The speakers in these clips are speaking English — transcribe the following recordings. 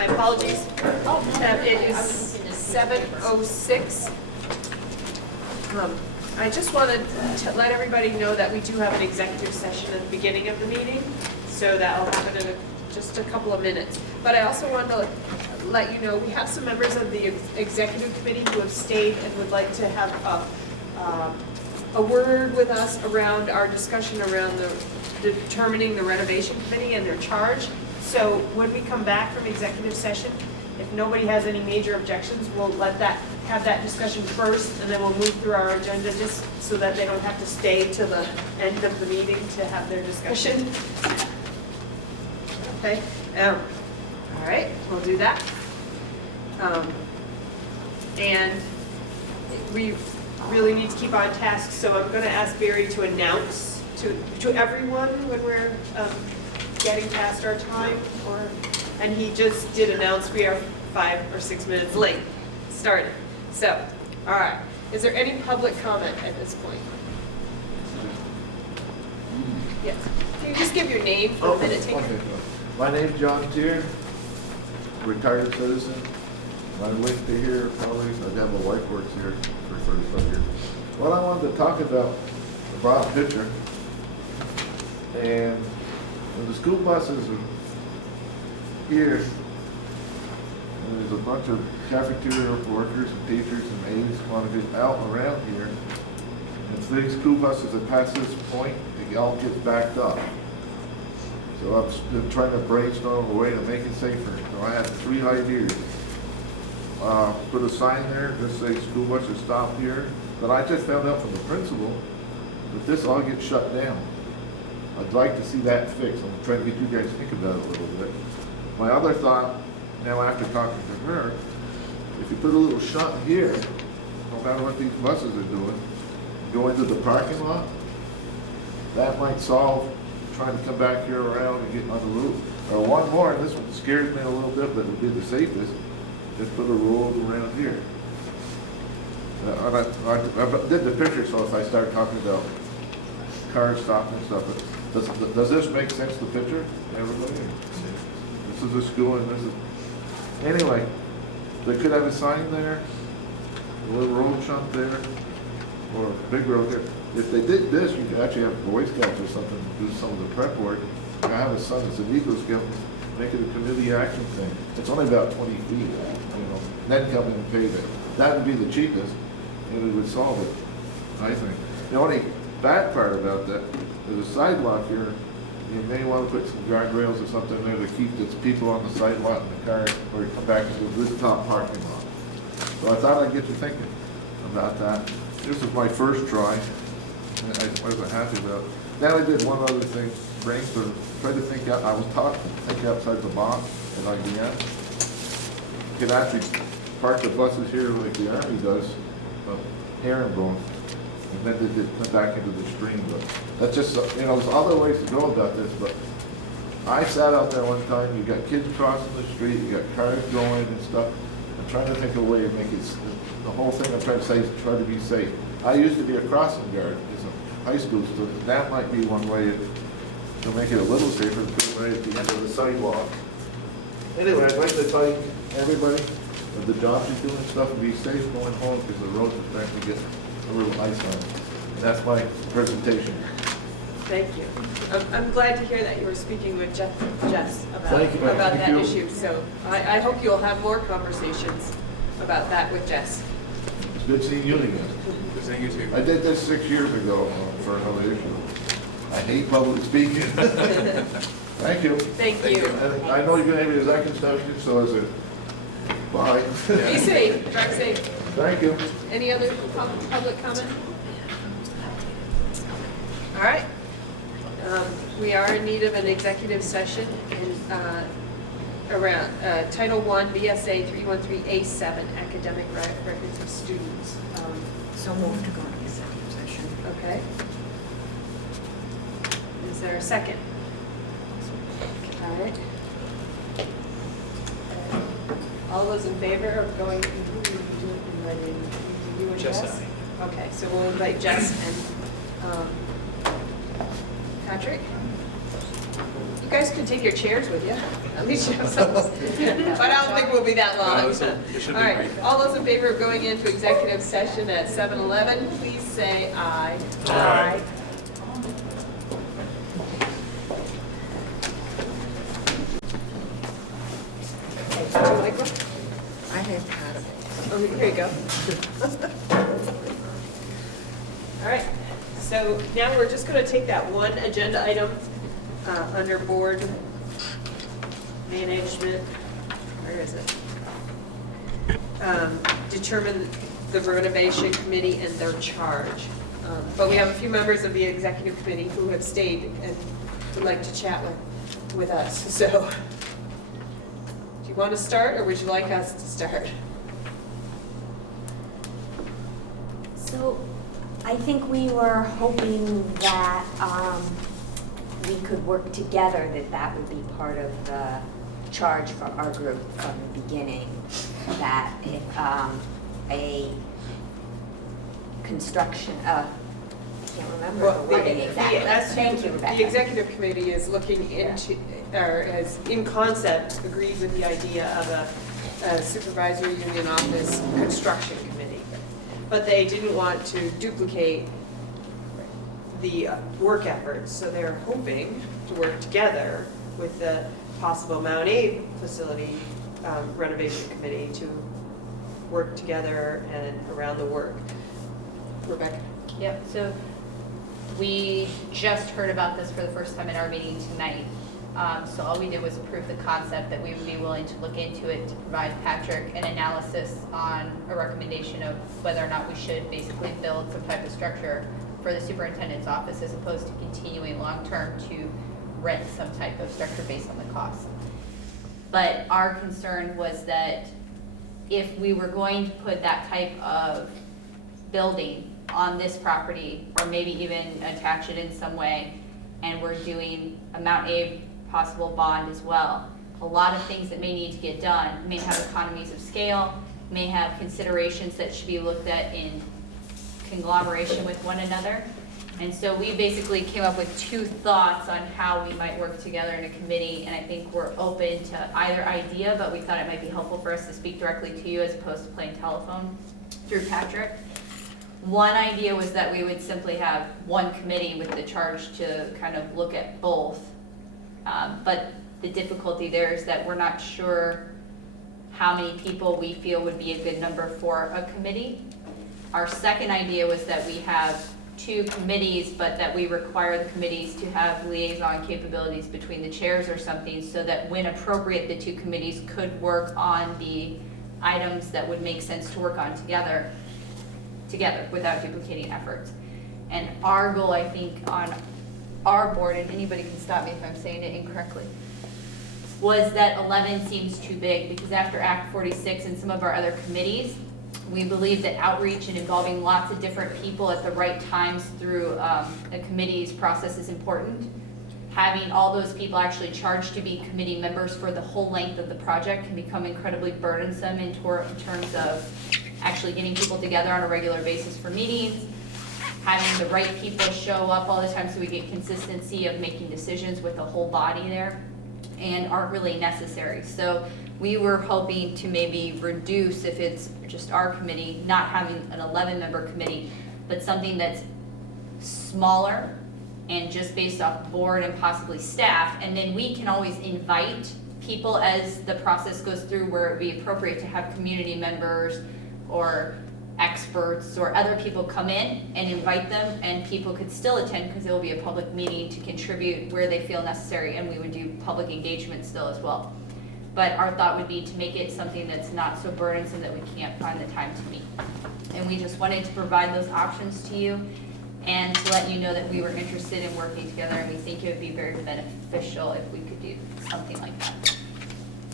My apologies. It is 7:06. I just wanted to let everybody know that we do have an executive session at the beginning of the meeting, so that'll happen in just a couple of minutes. But I also wanted to let you know, we have some members of the executive committee who have stayed and would like to have a word with us around our discussion around determining the renovation committee and their charge. So when we come back from executive session, if nobody has any major objections, we'll have that discussion first, and then we'll move through our agenda just so that they don't have to stay till the end of the meeting to have their discussion. Okay, all right, we'll do that. And we really need to keep on task, so I'm going to ask Barry to announce to everyone when we're getting past our time, and he just did announce we are 5 or 6 minutes late starting. So, all right, is there any public comment at this point? Yes, can you just give your name for a minute taker? Okay. My name's John Tier, retired citizen. I live here probably, I have my wife works here for 35 years. What I wanted to talk about, I brought a picture, and when the school buses are here, and there's a bunch of cafeteria workers and teachers and aides want to get out and around here, and if these school buses that pass this point, it all gets backed up. So I've been trying to brainstorm a way to make it safer. So I had 3 ideas. Put a sign there, just say school buses stop here. But I just found out from the principal that this all gets shut down. I'd like to see that fixed. I'm trying to get you guys to think about it a little bit. My other thought, now after talking to her, if you put a little shunt here, no matter what these buses are doing, go into the parking lot, that might solve trying to come back here around and get on the roof. Or one more, and this one scares me a little bit, but it would be the safest, just put a road around here. I did the picture, so if I start talking about cars stopping and stuff, does this make sense, the picture, everybody? This is a school and this is, anyway, they could have a sign there, a little road shunt there, or a big road there. If they did this, you could actually have Boy Scouts or something do some of the prep work. I have a son that's an Eagle Scout, make it a community action thing. It's only about 20 feet, you know, then come in and pave it. That would be the cheapest, and it would solve it, I think. The only bad part about that, there's a sidewalk here. You may want to put some guardrails or something there to keep the people on the sidewalk and the cars, or you come back into the rooftop parking lot. So I thought I'd get you thinking about that. This is my first try. I wasn't happy about it. Then I did one other thing, brainstorm, tried to think out, I was taught to think outside the box at IBM. You could actually park the buses here like the Army does, herringbone, and then they did come back into the stream. But that's just, you know, there's other ways to go about this, but I sat out there one time, you got kids crossing the street, you got cars going and stuff. I'm trying to think of a way to make it, the whole thing I'm trying to say is try to be safe. I used to be a crossing guard as a high school student. That might be one way to make it a little safer, to put it right at the end of the sidewalk. Anyway, I'd like to thank everybody for the jobs you're doing and stuff, and be safe going home because the roads are starting to get a little ice on it. And that's my presentation. Thank you. I'm glad to hear that you were speaking with Jess about that issue. So I hope you'll have more conversations about that with Jess. It's good seeing you again. Good seeing you too. I did this 6 years ago for another issue. I hate public speaking. Thank you. Thank you. And I know you're going to have your second session, so is it. Bye. Be safe. Drive safe. Thank you. Any other public comment? All right. We are in need of an executive session around Title I, BSA 313A7, academic records of students. So moved to go into executive session. Okay. Is there a second? All right. All those in favor of going, you and Jess? Okay, so we'll invite Jess and Patrick. guys can take your chairs with you. At least you have some. But I don't think we'll be that long. No, it should All be right, brief. all those in favor of going into executive session at 7:11, please say aye. Aye. Michael? I have had of it. Oh, here you go. All right, so now we're just gonna take that one agenda item under board management, where is it? Determine the renovation committee and their charge. But we have a few members of the executive committee who have stayed and would like to chat with us, so. Do you want to start, or would you like us to start? So I think we were hoping that we could work together, that would be part of the charge for our group from the beginning, that if a construction, I can't remember Well, the wording exactly. Thank you, Rebecca. The executive committee is looking into, or has, in concept, agreed with the idea of a supervisory union office construction committee. But they didn't want to duplicate the work efforts, so they're hoping to work together with the possible MtAbe facility renovation committee to work together and around the work. Rebecca? Yep, so we just heard about this for the first time in our meeting tonight. So all we did was approve the concept that we would be willing to look into it to provide Patrick an analysis on a recommendation of whether or not we should basically build some type of structure for the superintendent's office as opposed to continuing long-term to rent some type of structure based on the cost. But our concern was that if we were going to put that type of building on this property, or maybe even attach it in some way, and we're doing a MtAbe possible bond as well, a lot of things that may need to get done may have economies of scale, may have considerations that should be looked at in conglomeration with one another. And so we basically came up with two thoughts on how we might work together in a committee, and I think we're open to either idea, but we thought it might be helpful for us to speak directly to you as opposed to playing telephone through Patrick. One idea was that we would simply have one committee with the charge to kind of look at both. But the difficulty there is that we're not sure how many people we feel would be a good number for a committee. Our second idea was that we have two committees, but that we require the committees to have liaison capabilities between the chairs or something, so that when appropriate, the two committees could work on the items that would make sense to work on together without duplicating efforts. And our goal, I think, on our board, and anybody can stop me if I'm saying it incorrectly, was that 11 seems too big, because after Act 46 and some of our other committees, we believe that outreach and involving lots of different people at the right times through a committee's process is important. Having all those people actually charged to be committee members for the whole length of the project can become incredibly burdensome in terms of actually getting people together on a regular basis for meetings, having the right people show up all the time so we get consistency of making decisions with the whole body there, and aren't really necessary. So we were hoping to maybe reduce, if it's just our committee, not having an 11-member committee, but something that's smaller and just based off board and possibly staff, and then we can always invite people as the process goes through where it would be appropriate to have community members or experts or other people come in and invite them, and people could still attend because it will be a public meeting to contribute where they feel necessary, and we would do public engagement still as well. But our thought would be to make it something that's not so burdensome that we can't find the time to meet. And we just wanted to provide those options to you and to let you know that we were interested in working together, and we think it would be very beneficial if we could do something like that.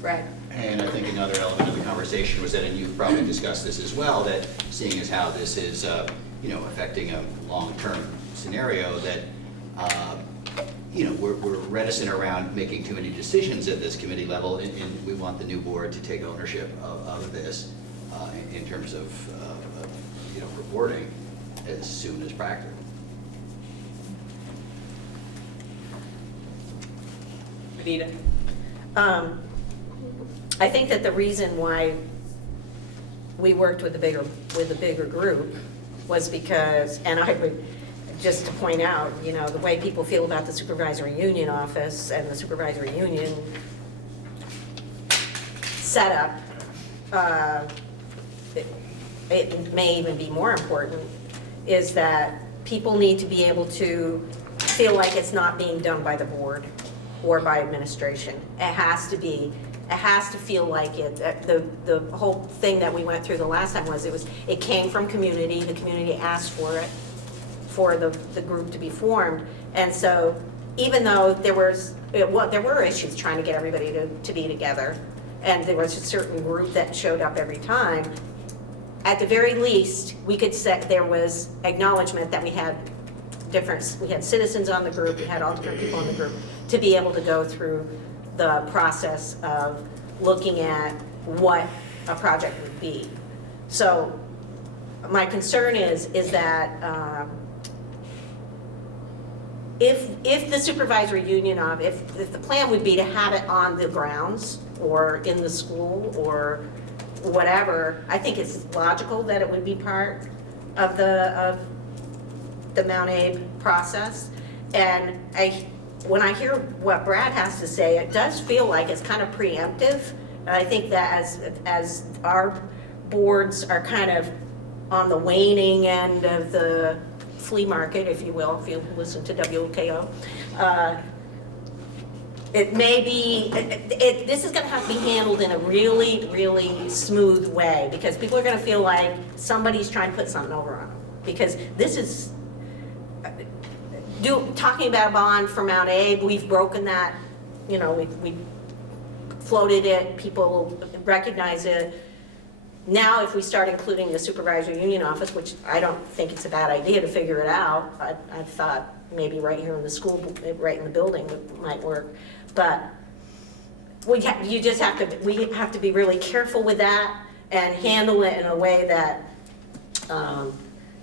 Right. And I think another element of the conversation was that, and you've probably discussed this as well, that seeing as how this is, affecting a long-term scenario, that, we're reticent around making too many decisions at this committee level, and we want the new board to take ownership of this in terms of, reporting as soon as practical. Anita? I think that the reason why we worked with a bigger group was because, and I would, just to point out, you know, the way people feel about the supervisory union office and the supervisory union setup, it may even be more important, is that people need to be able to feel like it's not being done by the board or by administration. It has to be, it has to feel like it. The whole thing that we went through the last time was it came from community, the community asked for it, for the group to be formed. And so even though there were issues trying to get everybody to be together, and there was a certain group that showed up every time, at the very least, we could say there was acknowledgement that we had citizens on the group, we had all different people in the group, to be able to go through the process of looking at what a project would be. So my concern is that if the supervisory union if the plan would be to have it on the grounds or in the school or whatever, I think it's logical that it would be part of the MtAbe process. And when I hear what Brad has to say, it does feel like it's kind of preemptive. And I think that as our boards are kind of on the waning end of the flea market, if you will, if you listen to WKO, it may be, this is going to have to be handled in a really, really smooth way, because people are going to feel like somebody's trying to put something over on them. Because this is, talking about a bond for MtAbe, we've broken that, you know, we floated it, people recognize it. Now, if we start including the supervisory union office, which I don't think it's a bad idea to figure it out, I thought maybe right here in the school, right in the building might work. But we have to be really careful with that and handle it in a way that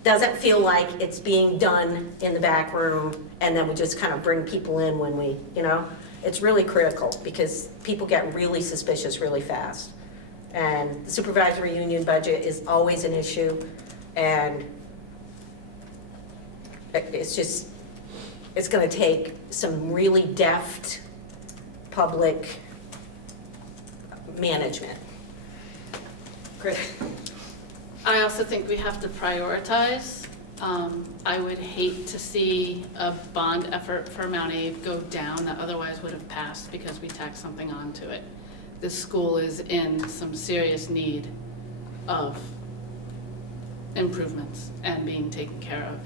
doesn't feel like it's being done in the back room and then we just kind of bring people in when we, you know, it's really critical because people get really suspicious really fast. And the supervisory union budget is always an issue, and it's going to take some really deft public management. Chris? I also think we have to prioritize. I would hate to see a bond effort for MtAbe go down that otherwise would have passed because we tacked something onto it. This school is in some serious need of improvements and being taken care of.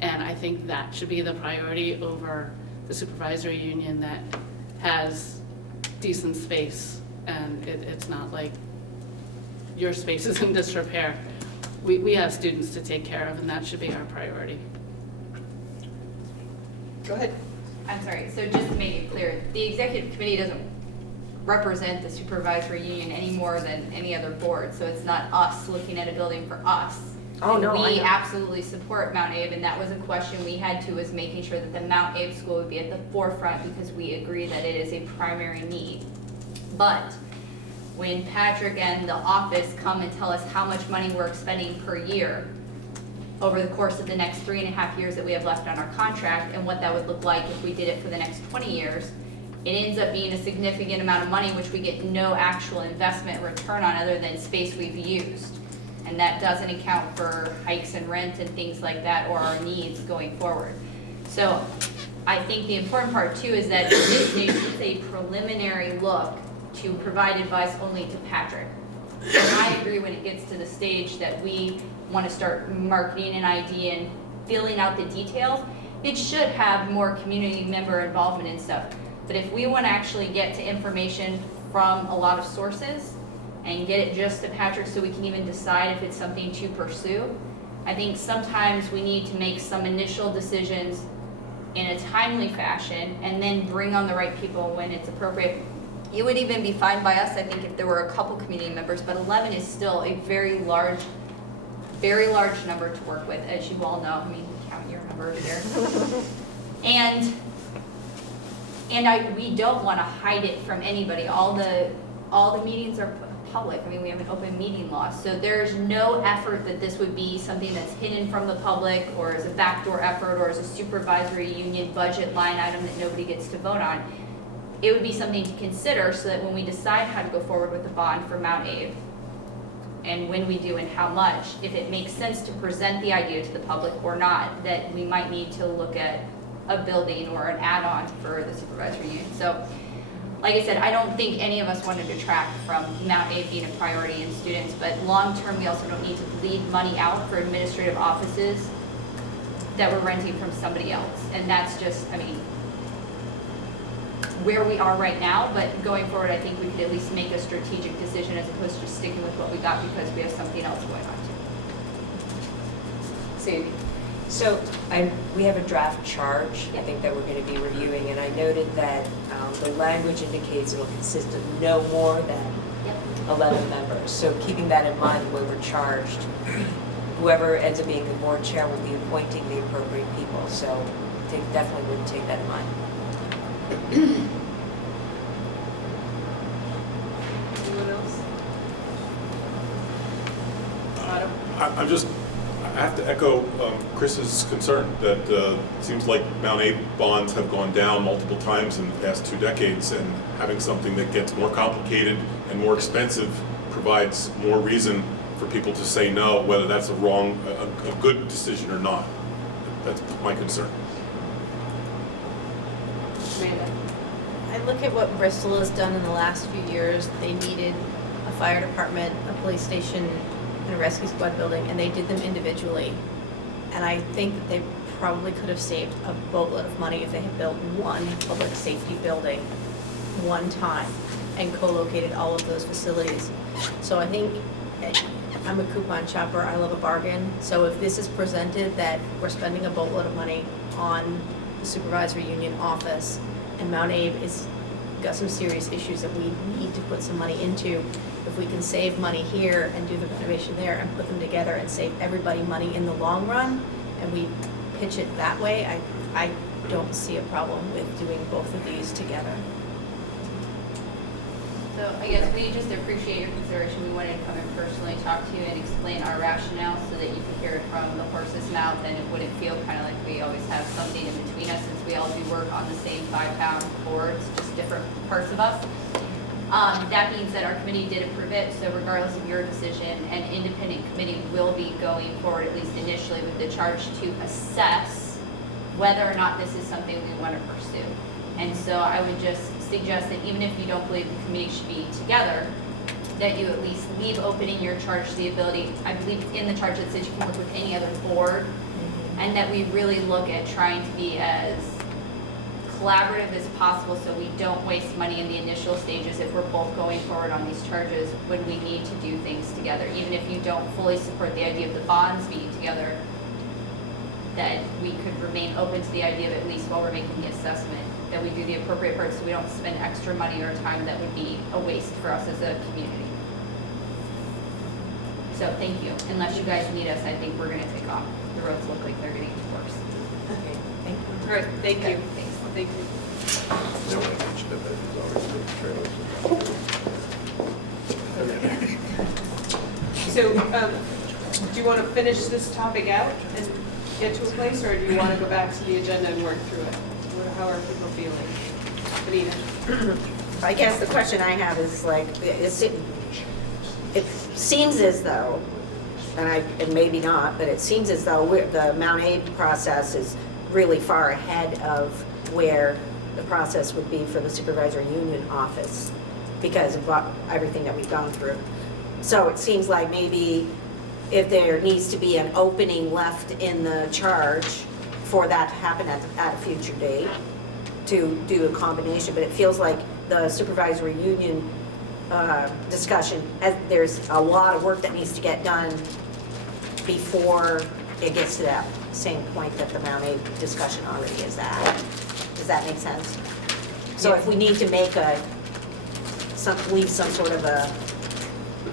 And I think that should be the priority over the supervisory union that has decent space, and it's not like your space is in disrepair. We have students to take care of, and that should be our priority. Go ahead. I'm sorry, so just to make it clear, the executive committee doesn't represent the supervisory union any more than any other board, so it's not us looking at a building for us. Oh, no, We I know. absolutely support MtAbe, and that was a question we had to, was making sure that the MtAbe school would be at the forefront because we agree that it is a primary need. But when Patrick and the office come and tell us how much money we're spending per year over the course of the next 3.5 years that we have left on our contract, and what that would look like if we did it for the next 20 years, it ends up being a significant amount of money which we get no actual investment return on other than space we've used. And that doesn't account for hikes in rent and things like that, or our needs going forward. So I think the important part too is that this is a preliminary look to provide advice only to Patrick. And I agree when it gets to the stage that we want to start marketing an idea and filling out the details, it should have more community member involvement and stuff. But if we want to actually get to information from a lot of sources and get it just to Patrick so we can even decide if it's something to pursue, I think sometimes we need to make some initial decisions in a timely fashion and then bring on the right people when it's appropriate. It would even be fine by us, I think, if there were a couple community members, but 11 is still a very large number to work with, as you all know. I mean, count your number over there. And we don't want to hide it from anybody. All the meetings are public. I mean, we have an open meeting law. So there's no effort that this would be something that's hidden from the public or as a backdoor effort or as a supervisory union budget line item that nobody gets to vote on. It would be something to consider so that when we decide how to go forward with the bond for Mount Abe, and when we do and how much, if it makes sense to present the idea to the public or not, that we might need to look at a building or an add-on for the supervisory union. So, like I said, I don't think any of us want to detract from Mount Abe being a priority in students, but long-term, we also don't need to bleed money out for administrative offices that we're renting from somebody else. And that's just, I mean, where we are right now, but going forward, I think we could at least make a strategic decision as opposed to just sticking with what we got because we have something else going on too. Sandy? So we have a draft charge, I think, that we're going to be reviewing, and I noted that the language indicates it'll consist of no more than 11 members. So keeping that in mind when we're charged, whoever ends up being the board chair will be appointing the appropriate people. So I definitely would take that in mind. Anyone else? Autumn? I have to echo Chris's concern that it seems like Mount Abe bonds have gone down multiple times in the past 2 decades, and having something that gets more complicated and more expensive provides more reason for people to say no, whether that's a good decision or not. That's my concern. Amanda? I look at what Bristol has done in the last few years. They needed a fire department, a police station, and a rescue squad building, and they did them individually. And I think that they probably could have saved a boatload of money if they had built one public safety building one time and co-located all of those facilities. So I think, I'm a coupon shopper, I love a bargain. So if this is presented that we're spending a boatload of money on the supervisory union office, and Mount Abe is got some serious issues that we need to put some money into, if we can save money here and do the renovation there and put them together and save everybody money in the long run, and we pitch it that way, I don't see a problem with doing both of these together. So I guess we just appreciate your consideration. We wanted to come and personally talk to you and explain our rationale so that you could hear it from the horse's mouth and it wouldn't feel kind of like we always have something in between us since we all do work on the same 5-pound boards, just different parts of us. That being said, our committee did approve it, so regardless of your decision, an independent committee will be going forward, at least initially, with the charge to assess whether or not this is something we want to pursue. And so I would just suggest that even if you don't believe the committee should be together, that you at least leave open in your charge the ability, I believe in the charge that says you can work with any other board, and that we really look at trying to be as collaborative as possible so we don't waste money in the initial stages if we're both going forward on these charges when we need to do things together. Even if you don't fully support the idea of the bonds being together, that we could remain open to the idea of at least while we're making the assessment, that we do the appropriate parts so we don't spend extra money or time that would be a waste for us as a community. So thank you. Unless you guys need us, I think we're gonna take off. The roads look like they're getting worse. Okay, thank you. All right, thank you. Thanks. Thank you. Nobody mentioned it, but there's always big trailers. So, do you want to finish this topic out and get to a place, or do you want to go back to the agenda and work through it? How are people feeling? Anita? I guess the question I have is like, it seems as though, and maybe not, but it seems as though the Mount Abe process is really far ahead of where the process would be for the supervisory union office because of everything that we've gone through. So it seems like maybe if there needs to be an opening left in the charge for that to happen at a future date, to do a combination, but it feels like the supervisory union discussion, there's a lot of work that needs to get done before it gets to that same point that the Mount Abe discussion already is at. Does that make sense? So if we need to make leave some sort of a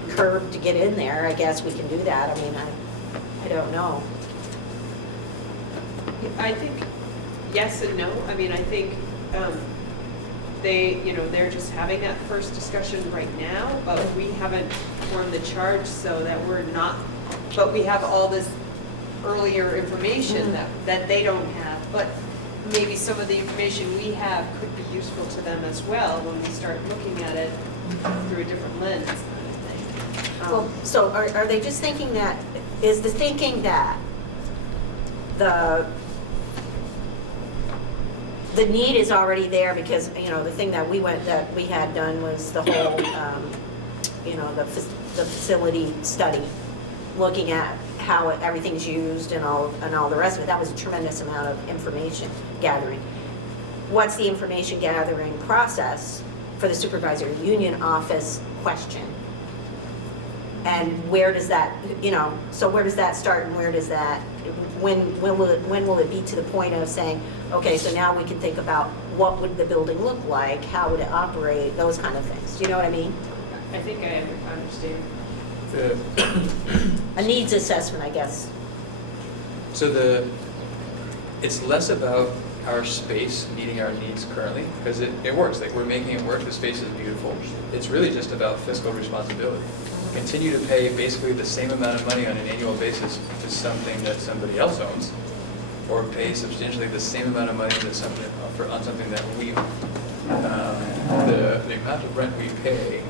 curve to get in there, I guess we can do that. I mean, I don't know. I think yes and no. I mean, I think they, you know, they're just having that first discussion right now, but we haven't formed the charge so that we're not, but we have all this earlier information that they don't have. But maybe some of the information we have could be useful to them as well when we start looking at it through a different lens, I think. Well, so are they just thinking that, is the thinking that the need is already there because, you know, the thing that we had done was the whole, you know, the facility study, looking at how everything's used and all the rest of it. That was a tremendous amount of information gathering. What's the information gathering process for the supervisory union office question? And where does that, you know, so where does that start and where does that, when will it be to the point of saying, okay, so now we can think about what would the building look like, how would it operate, those kind of things. Do you know what I mean? I think I understand. A needs assessment, I guess. So it's less about our space meeting our needs currently, because it works, like we're making it work, the space is beautiful. It's really just about fiscal responsibility. Continue to pay basically the same amount of money on an annual basis to something that somebody else owns, or pay substantially the same amount of money to something, on something that we own. The amount of rent we pay,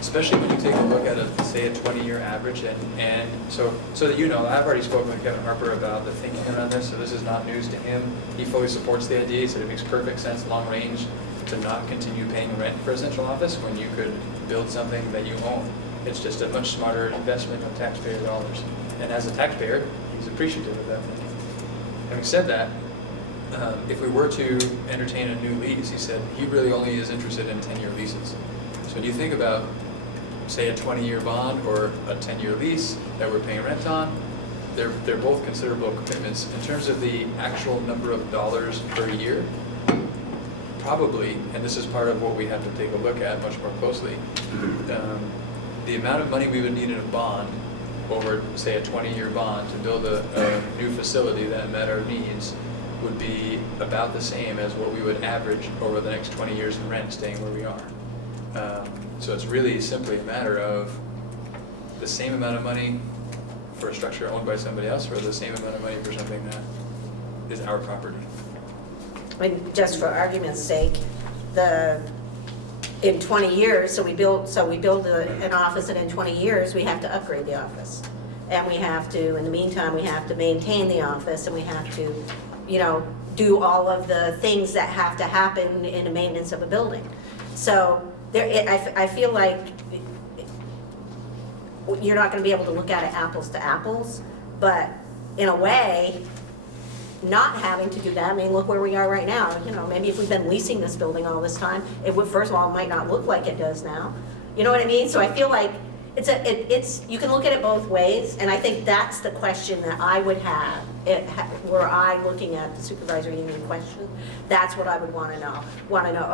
especially when you take a look at say a 20-year average, and so that you know, I've already spoken with Kevin Harper about the thinking around this, so this is not news to him. He fully supports the idea. He said it makes perfect sense long range to not continue paying rent for a central office when you could build something that you own. It's just a much smarter investment of taxpayer dollars. And as a taxpayer, he's appreciative of that. Having said that, if we were to entertain a new lease, he said he really only is interested in 10-year leases. So when you think about, say, a 20-year bond or a 10-year lease that we're paying rent on, they're both considerable commitments. In terms of the actual number of dollars per year, probably, and this is part of what we have to take a look at much more closely, the amount of money we would need in a bond over, say, a 20-year bond to build a new facility that met our needs would be about the same as what we would average over the next 20 years in rent staying where we are. So it's really simply a matter of the same amount of money for a structure owned by somebody else or the same amount of money for something that is our property. I mean, just for argument's sake, in 20 years, so we build an office, and in 20 years, we have to upgrade the office. And we have to, in the meantime, we have to maintain the office, and we have to, you know, do all of the things that have to happen in the maintenance of a building. So I feel like you're not going to be able to look at it apples to apples, but in a way, not having to do that, I mean, look where we are right now. You know, maybe if we've been leasing this building all this time, it would, first of all, it might not look like it does now. You know what I mean? So I feel like you can look at it both ways, and I think that's the question that I would have, were I looking at the supervisory union question. That's what I would want to know.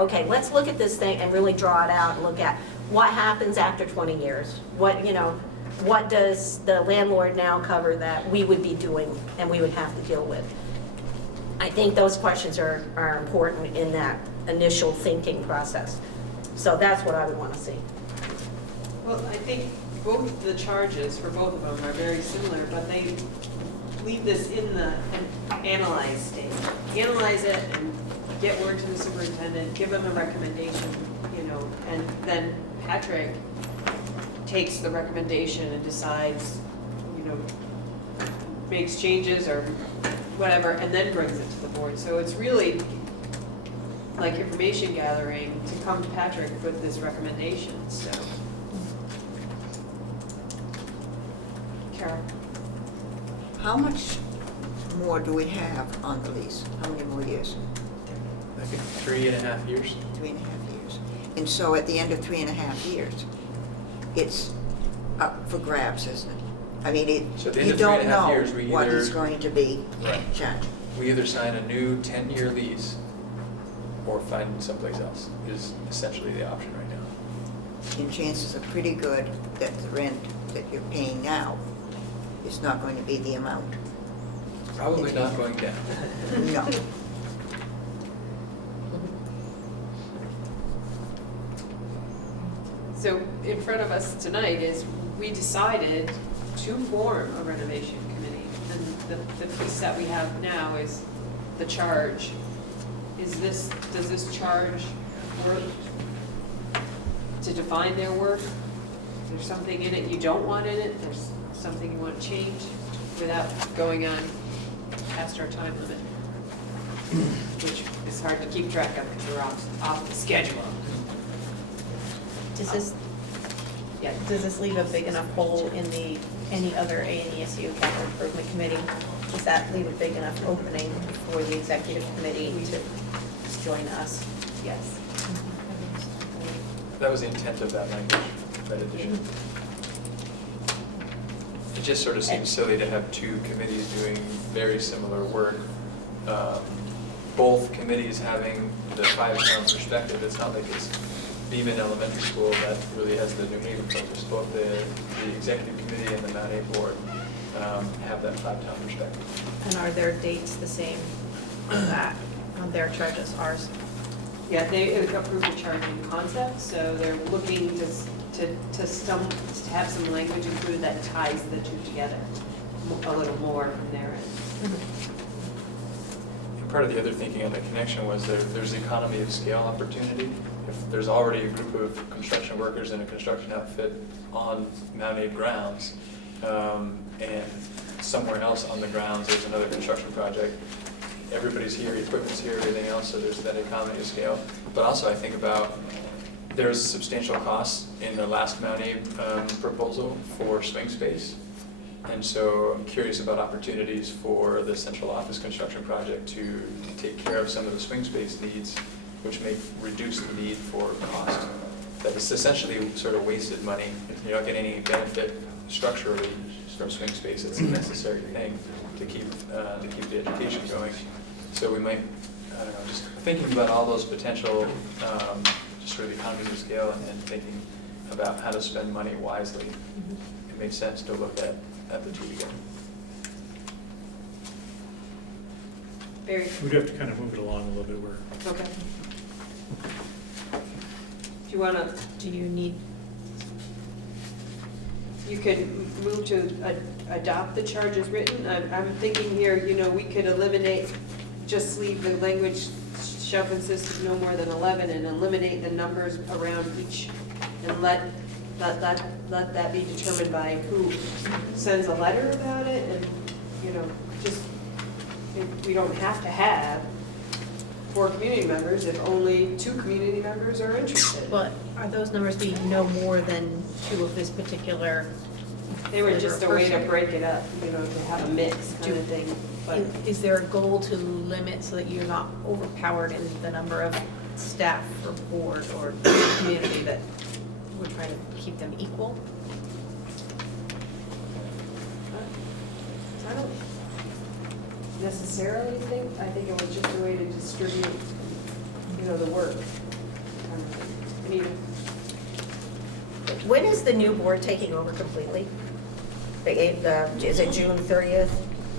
Okay, let's look at this thing and really draw it out and look at what happens after 20 years. What does the landlord now cover that we would be doing and we would have to deal with? I think those questions are important in that initial thinking process. So that's what I would want to see. Well, I think both the charges for both of them are very similar, but they leave this in the analyze stage. Analyze it and get word to the superintendent, give him a recommendation, you know, and then Patrick takes the recommendation and decides, you know, makes changes or whatever, and then brings it to the board. So it's really like information gathering to come to Patrick with this recommendation, so. Carol? How much more do we have on the lease? How many more years? I think 3.5 years. 3.5 years. And so at the end of 3.5 years, it's up for grabs, isn't it? I mean, So at the end you of don't 3.5 know years, we what either- is going to be Right. charged. We either sign a new 10-year lease or find someplace else, is essentially the option right now. And chances are pretty good that the rent that you're paying now is not going to be the amount. Probably not going down. No. So in front of us tonight is, we decided to form a renovation committee. And the piece that we have now is the charge. Does this charge work to define their work? Is there something in it you don't want in it? There's something you want to change without going on past our time limit? Which is hard to keep track of because we're off the schedule. Does this leave a big enough hole in any other ANESU capital improvement committee? Does that leave a big enough opening for the executive committee to join us? Yes. That was the intent of that language, that addition. It just sort of seems silly to have two committees doing very similar work. Both committees having the 5-town perspective. It's not like it's Beaman Elementary School that really has the New Haven focus. Both the executive committee and the MtAbe board have that 5-town perspective. And are their dates the same on that, on their charges, ours? Yeah, they approved the charging concept, so they're looking to have some language included that ties the two together a little more from their end. And part of the other thinking on the connection was there's the economy of scale opportunity. If there's already a group of construction workers in a construction outfit on MtAbe grounds, and somewhere else on the grounds there's another construction project, everybody's here, equipment's here, everything else, so there's that economy of scale. But also I think about there's substantial costs in the last MtAbe proposal for swing space. And so I'm curious about opportunities for the central office construction project to take care of some of the swing space needs, which may reduce the need for cost. That is essentially sort of wasted money. You're not getting any benefit structurally from swing space. It's a necessary thing to keep the education going. So we might, I don't know, just thinking about all those potential, just sort of economies of scale and thinking about how to spend money wisely. It makes sense to look at the two together. Very. We'd have to kind of move it along a little bit where. Okay. Do you want to? Do you need? You could move to adopt the charge as written. I'm thinking here, you know, we could eliminate, just leave the language shall consist of no more than 11 and eliminate the numbers around each and let that be determined by who sends a letter about it, and, you know, just, we don't have to have 4 community members if only 2 community members are interested. But are those numbers be no more than 2 of this particular? They were just a way to person? break it up, you know, to have a mix kind of thing. But Is there a goal to limit so that you're not overpowered in the number of staff or board or community that we're trying to keep them equal? I don't necessarily think, I think it was just a way to distribute, you know, the work. Anita? When is the new board taking over completely? Is it June 30th,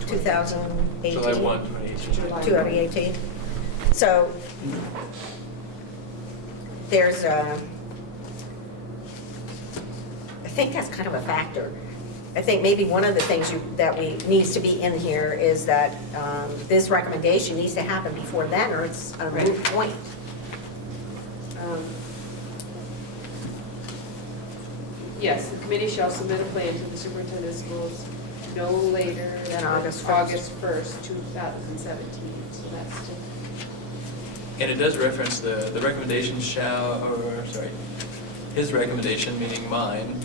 2018? July 1, 2018. 2018. So there's a, I think that's kind of a factor. I think maybe one of the things that needs to be in here is that this recommendation needs to happen before then, or it's a moot point. Yes, the committee shall submit a plan to the superintendent of schools no later Than than August August 1st, 2017. So that's And it does reference the recommendation his recommendation, meaning mine,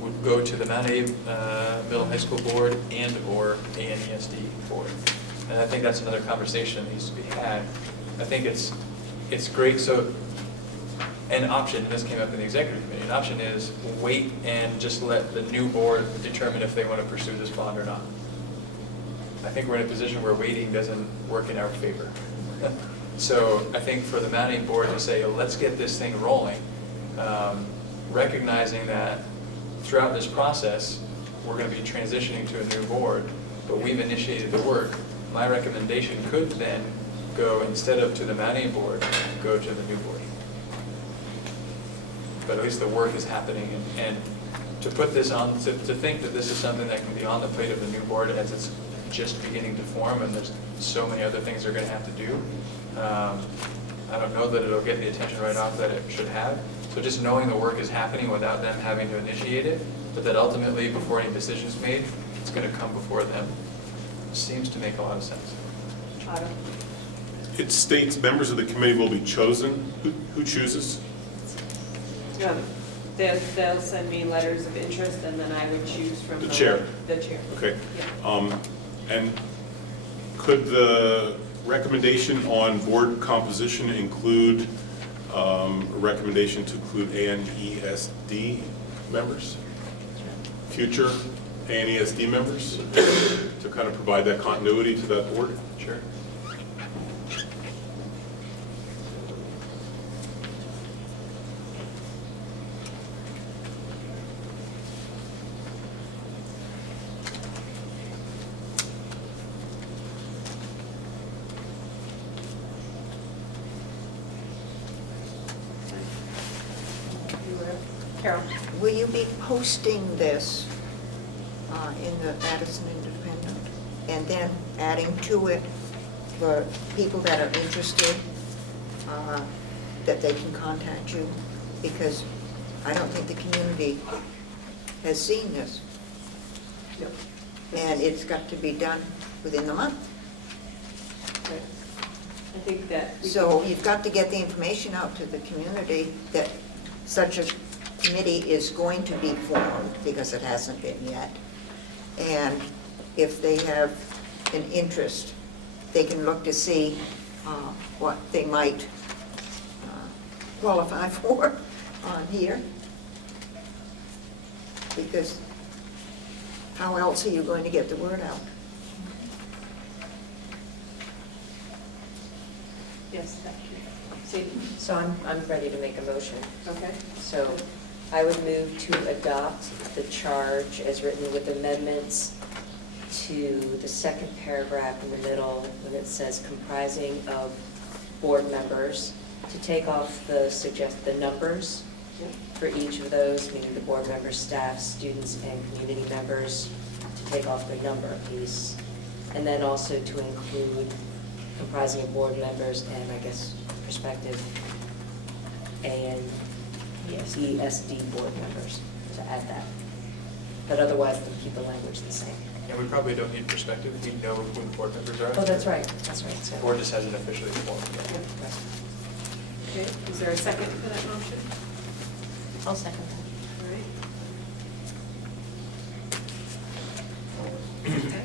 would go to the MtAbe Middle High School Board and or ANESD Board. And I think that's another conversation that needs to be had. I think it's great. So an option, this came up in the executive committee, an option is wait and just let the new board determine if they want to pursue this bond or not. I think we're in a position where waiting doesn't work in our favor. So I think for the MtAbe board to say, let's get this thing rolling, recognizing that throughout this process, we're going to be transitioning to a new board, but we've initiated the work. My recommendation could then go, instead of to the MtAbe board, go to the new board. but at least the work is happening. And to put this on, to think that this is something that can be on the plate of the new board as it's just beginning to form, and there's so many other things they're going to have to do. I don't know that it'll get the attention right off that it should have. So just knowing the work is happening without them having to initiate it, but that ultimately, before any decision's made, it's going to come before them, seems to make a lot of sense. Otto? It states members of the committee will be chosen. Who chooses? They'll send me letters of interest, and then I would choose from The chair. The chair. Okay. Yeah. And could the recommendation on board composition include a recommendation to include ANESD members? Future ANESD members? To kind of provide that continuity to that board? Sure. Carol? Will you be posting this in the Madison Independent? And then adding to it for people that are interested, that they can contact you? Because I don't think the community has seen this. No. And it's got to be done within the month. Okay. I think that. So you've got to get the information out to the community that such a committee is going to be formed, because it hasn't been yet. And if they have an interest, they can look to see what they might qualify for on here. Because how else are you going to get the word out? Yes, thank you. Sadie? So I'm ready to make a motion. Okay. So I would move to adopt the charge as written with amendments to the second paragraph in the middle when it says comprising of board members, to take off the numbers for each of those, meaning the board members, staff, students, and community members, to take off the number piece. And then also to include comprising of board members and, I guess, prospective ESD board members, to add that. But otherwise, we'll keep the language the same. And we probably don't need perspective. We know who the board members are. Oh, that's right, that's right. The So- board just hasn't officially formed yet. Okay, is there a second for that motion? I'll second that. All right. Okay.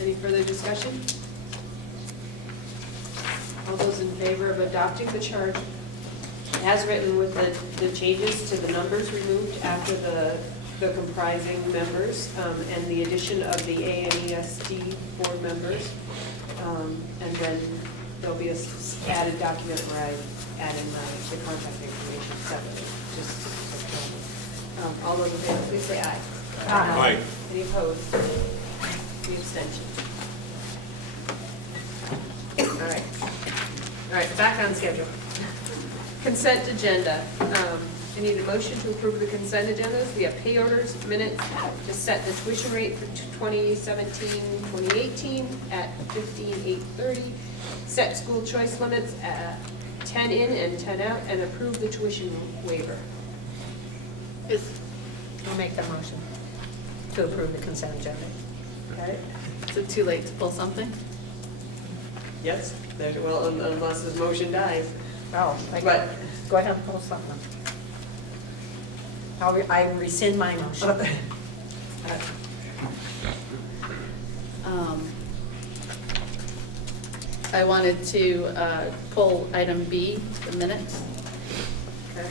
Any further discussion? All those in favor of adopting the charge as written with the changes to the numbers removed after the comprising members, and the addition of the ANESD board members, and then there'll be a added document where I add in the contact information separately, all those in favor, please say aye. Aye. Any opposed? Any abstentions? All right, back on schedule. Consent agenda. I need a motion to approve the consent agendas. We have pay orders, minutes to set the tuition rate for 2017-2018 at $15,830. Set school choice limits at 10 in and 10 out, and approve the tuition waiver. I'll make that motion to approve the consent agenda. Okay? Is it too late to pull something? Yes. Well, unless the motion dies. Oh, But- go ahead and pull something. I rescind my motion. I wanted to pull item B, the minutes. Okay.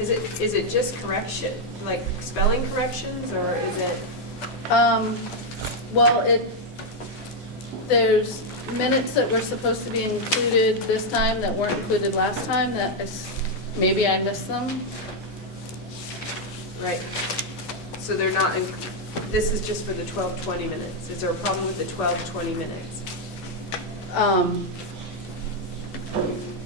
Is it just correction, like spelling corrections, or is it? Well, there's minutes that were supposed to be included this time that weren't included last time, maybe I missed them. Right. So they're not, this is just for the 12-20 minutes. Is there a problem with the 12-20 minutes?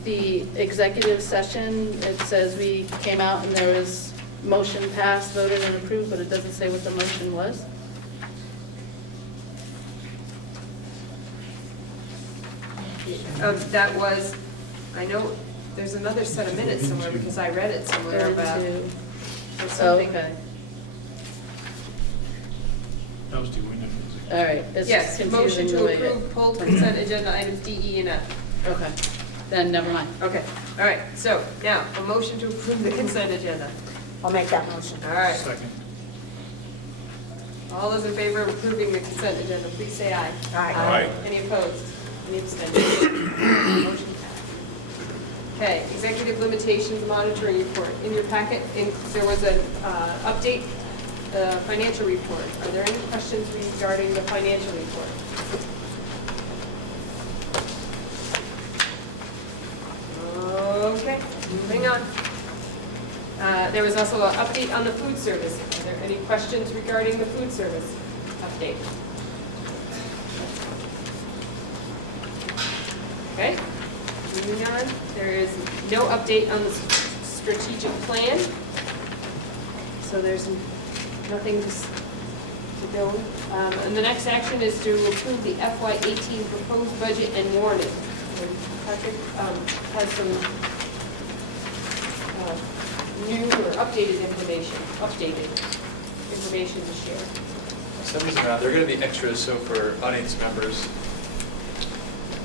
The executive session, it says we came out and there was motion passed, voted and approved, but it doesn't say what the motion was. That was, I know, there's another set of minutes somewhere because I read it somewhere about. Go into- or Oh, something. okay. That was doing it. All right, it's Yes, just motion confusing to the way approve pulled consent agenda items D, E, and F. Okay, then never mind. Okay, all right, so now, a motion to approve the consent agenda. I'll make that motion. All right, Second. all those in favor of approving the consent agenda, please say aye. Aye. Any opposed? Any abstentions? Motion passed. Okay, executive limitations monitoring report. In your packet, there was an update, financial report. Are there any questions regarding the financial report? Okay, moving on. There was also an update on the food service. Are there any questions regarding the food service update? Okay, moving on. There is no update on the strategic plan. So there's nothing to go. And the next action is to approve the FY18 proposed budget and warning. And Patrick has some new or updated information to share. For some reason, there are going to be extras, so for audience members,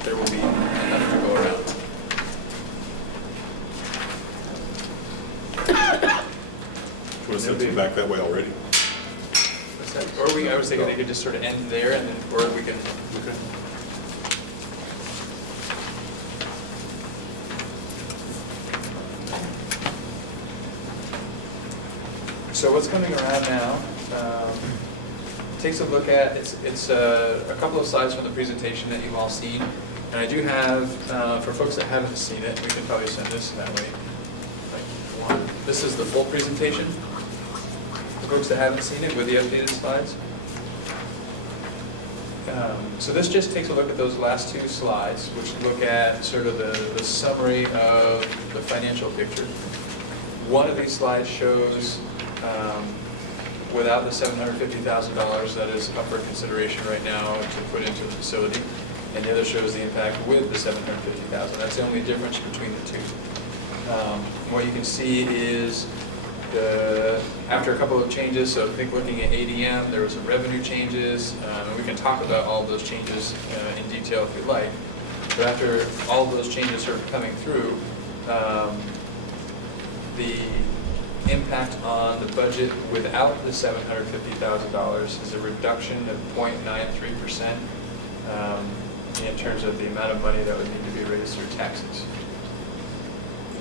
there will be enough to go around. Want to send them back that way already? What's that? Or I was thinking they could just sort of end there, and then, or we can. Okay. So what's coming around now takes a look at, it's a couple of slides from the presentation that you've all seen. And I do have, for folks that haven't seen it, we can probably send this that way. Like one. This is the full presentation. For folks that haven't seen it with the updated slides. So this just takes a look at those last two slides, which look at sort of the summary of the financial picture. One of these slides shows without the $750,000 that is up for consideration right now to put into the facility, and the other shows the impact with the $750,000. That's the only difference between the two. What you can see is after a couple of changes, so I think looking at ADM, there were some revenue changes, and we can talk about all of those changes in detail if you'd like. But after all of those changes are coming through, the impact on the budget without the $750,000 is a reduction of 0.93% in terms of the amount of money that would need to be raised through taxes.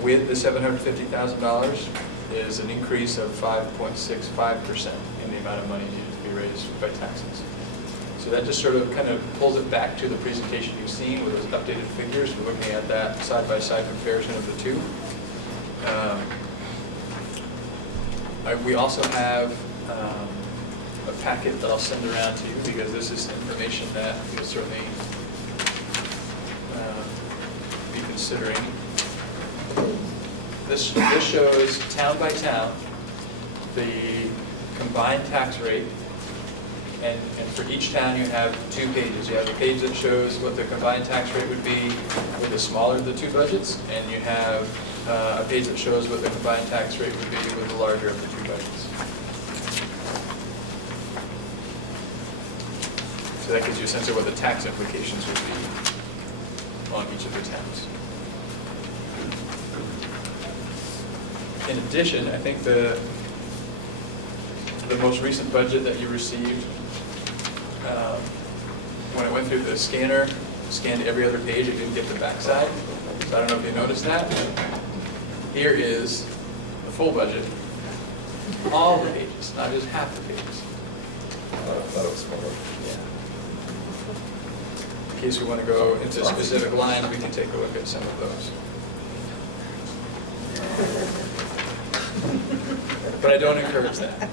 With the $750,000 is an increase of 5.65% in the amount of money needed to be raised by taxes. So that just sort of kind of pulls it back to the presentation you've seen with those updated figures. We're looking at that side-by-side comparison of the two. We also have a packet that I'll send around to you because this is information that you'll certainly be considering. This shows town by town the combined tax rate, and for each town you have two pages. You have a page that shows what the combined tax rate would be with the smaller of the two budgets, and you have a page that shows what the combined tax rate would be with the larger of the two budgets. So that gives you a sense of what the tax implications would be on each of the towns. In addition, I think the most recent budget that you received, when I went through the scanner, scanned every other page, it didn't get the backside. So I don't know if you noticed that. Here is the full budget, all the pages, not just half the pages. I thought it was smaller. Yeah. In case we want to go into specific lines, we can take a look at some of those. But I don't encourage that.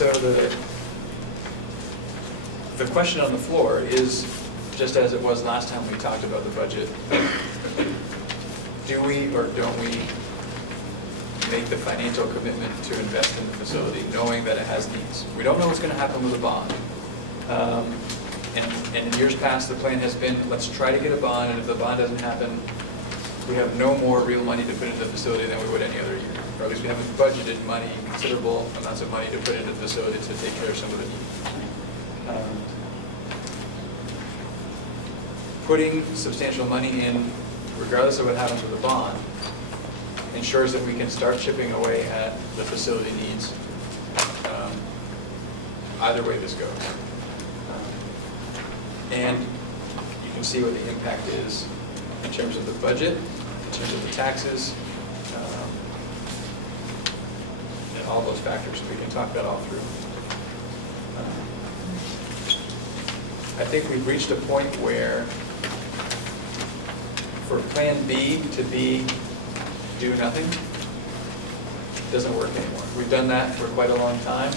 So the question on the floor is, just as it was last time we talked about the budget, do we or don't we make the financial commitment to invest in the facility, knowing that it has needs? We don't know what's going to happen with the bond. And in years past, the plan has been, let's try to get a bond, and if the bond doesn't happen, we have no more real money to put into the facility than we would any other year. Or at least we haven't budgeted money, considerable amounts of money to put into the facility to take care of some of the needs. Putting substantial money in, regardless of what happens with the bond, ensures that we can start chipping away at the facility needs, either way this goes. And you can see what the impact is in terms of the budget, in terms of the taxes, and all those factors. We can talk that all through. I think we've reached a point where for Plan B to be do nothing doesn't work anymore. We've done that for quite a long time,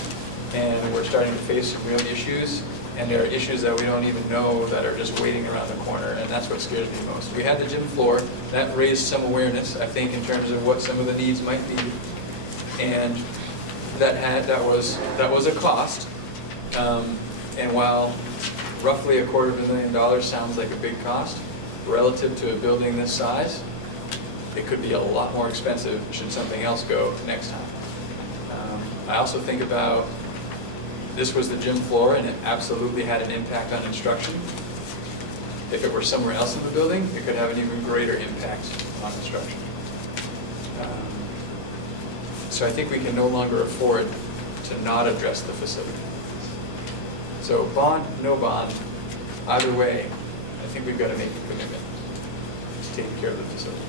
and we're starting to face some real issues. And there are issues that we don't even know that are just waiting around the corner, and that's what scares me most. We had the gym floor. That raised some awareness, I think, in terms of what some of the needs might be. And that was a cost. And while roughly $250,000 sounds like a big cost, relative to a building this size, it could be a lot more expensive should something else go next time. I also think about, this was the gym floor, and it absolutely had an impact on instruction. If it were somewhere else in the building, it could have an even greater impact on instruction. So I think we can no longer afford to not address the facility. So bond, no bond, either way, I think we've got to make a commitment to taking care of the facility.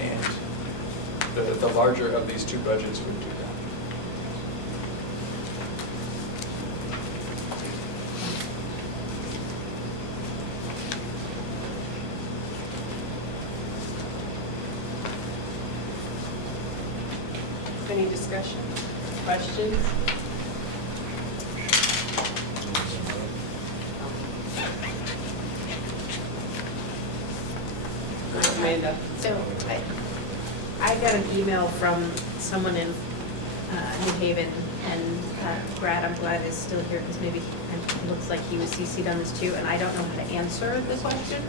And the larger of these two budgets would do that. Any discussion, questions? Amanda? So I got an email from someone in New Haven, and Brad, I'm glad is still here, because maybe it looks like he was CC'd on this too, and I don't know how to answer the question.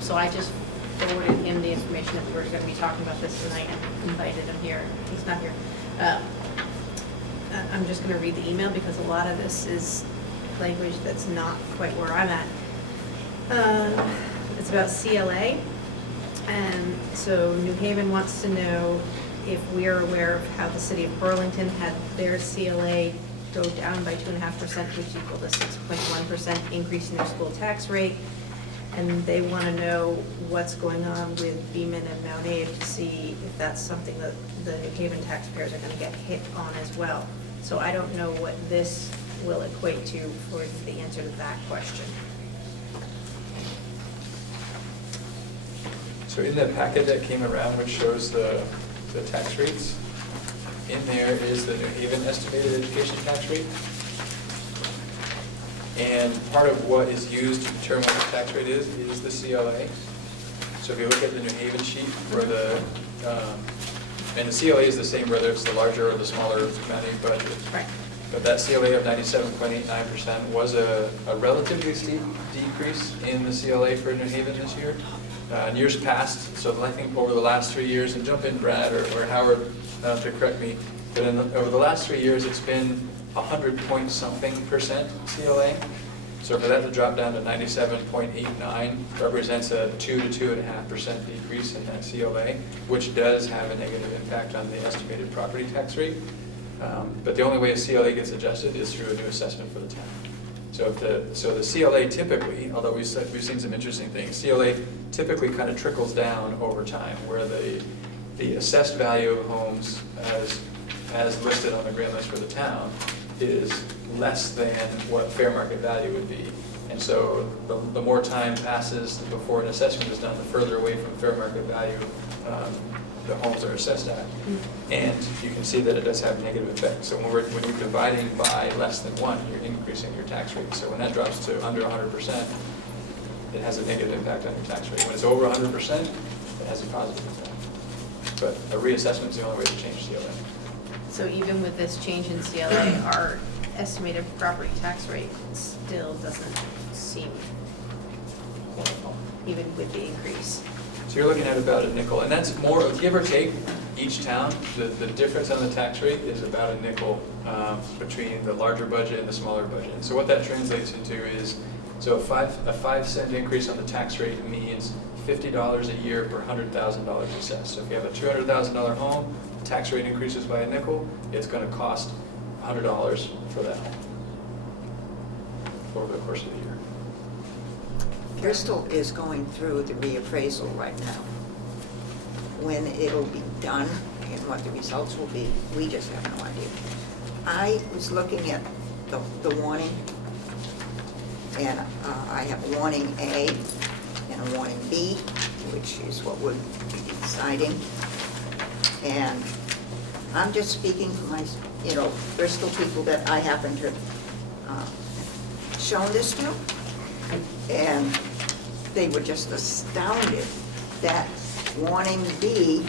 So I just forwarded him the information that we were going to be talking about this tonight and invited him here. He's not here. I'm just going to read the email because a lot of this is language that's not quite where I'm at. It's about CLA. And so New Haven wants to know if we're aware of how the city of Burlington had their CLA go down by 2.5%, which equaled a 6.1% increase in their school tax rate. And they want to know what's going on with Beaman and Mount Abe to see if that's something that the New Haven taxpayers are going to get hit on as well. So I don't know what this will equate to for the answer to that question. So in the packet that came around, which shows the tax rates, in there is the New Haven estimated education tax rate. And part of what is used to determine what the tax rate is the CLA. So if you look at the New Haven sheet for the, and the CLA is the same whether it's the larger or the smaller Mount Abe budget. Right. But that CLA of 97.89% was a relatively steep decrease in the CLA for New Haven this year. In years past, so I think over the last 3 years, and jump in Brad or Howard to correct me, but over the last 3 years it's been 100-point-something% CLA. So for that to drop down to 97.89 represents a 2 to 2.5% decrease in that CLA, which does have a negative impact on the estimated property tax rate. But the only way a CLA gets adjusted is through a new assessment for the town. So the CLA typically, although we've seen some interesting things, CLA typically kind of trickles down over time, where the assessed value of homes as listed on the grand list for the town is less than what fair market value would be. And so the more time passes before an assessment is done, the further away from fair market value the homes are assessed at. And you can see that it does have negative effects. So when you're dividing by less than 1, you're increasing your tax rate. So when that drops to under 100%, it has a negative impact on your tax rate. When it's over 100%, it has a positive impact. But a reassessment is the only way to change CLA. So even with this change in CLA, our estimated property tax rate still doesn't seem horrible, even with the increase. So you're looking at about a nickel, and that's more, give or take, each town, the difference on the tax rate is about a nickel between the larger budget and the smaller budget. So what that translates into is, so a 5-cent increase on the tax rate means $50 a year per $100,000 assessed. So if you have a $200,000 home, the tax rate increases by a nickel, it's going to cost $100 for that home over the course of the year. Bristol is going through the reappraisal right now. When it'll be done and what the results will be, we just have no idea. I was looking at the warning, and I have a warning A and a warning B, which is what we're deciding. And I'm just speaking for my, Bristol people that I happen to shown this to, and they were just astounded that warning B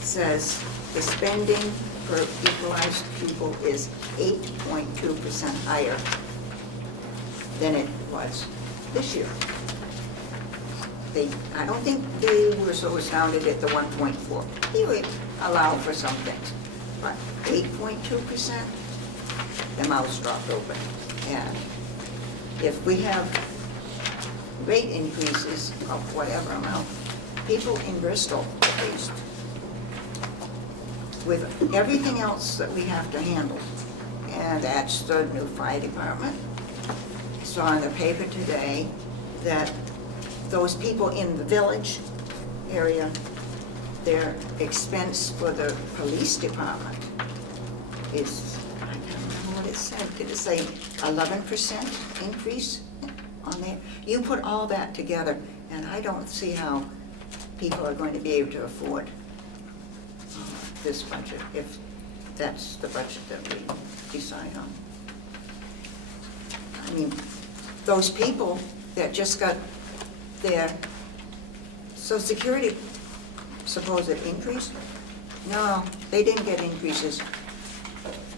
says the spending per equalized pupil is 8.2% higher than it was this year. I don't think they were so astounded at the 1.4. He would allow for some things, but 8.2%, the mouths dropped open. And if we have rate increases of whatever amount, people in Bristol, at least, with everything else that we have to handle, and that's the new fire department. Saw in the paper today that those people in the village area, their expense for the police department is, I can't remember what it said, did it say 11% increase on there? You put all that together, and I don't see how people are going to be able to afford this budget, if that's the budget that we decide on. I mean, those people that just got their Social Security supposed increase, no, they didn't get increases.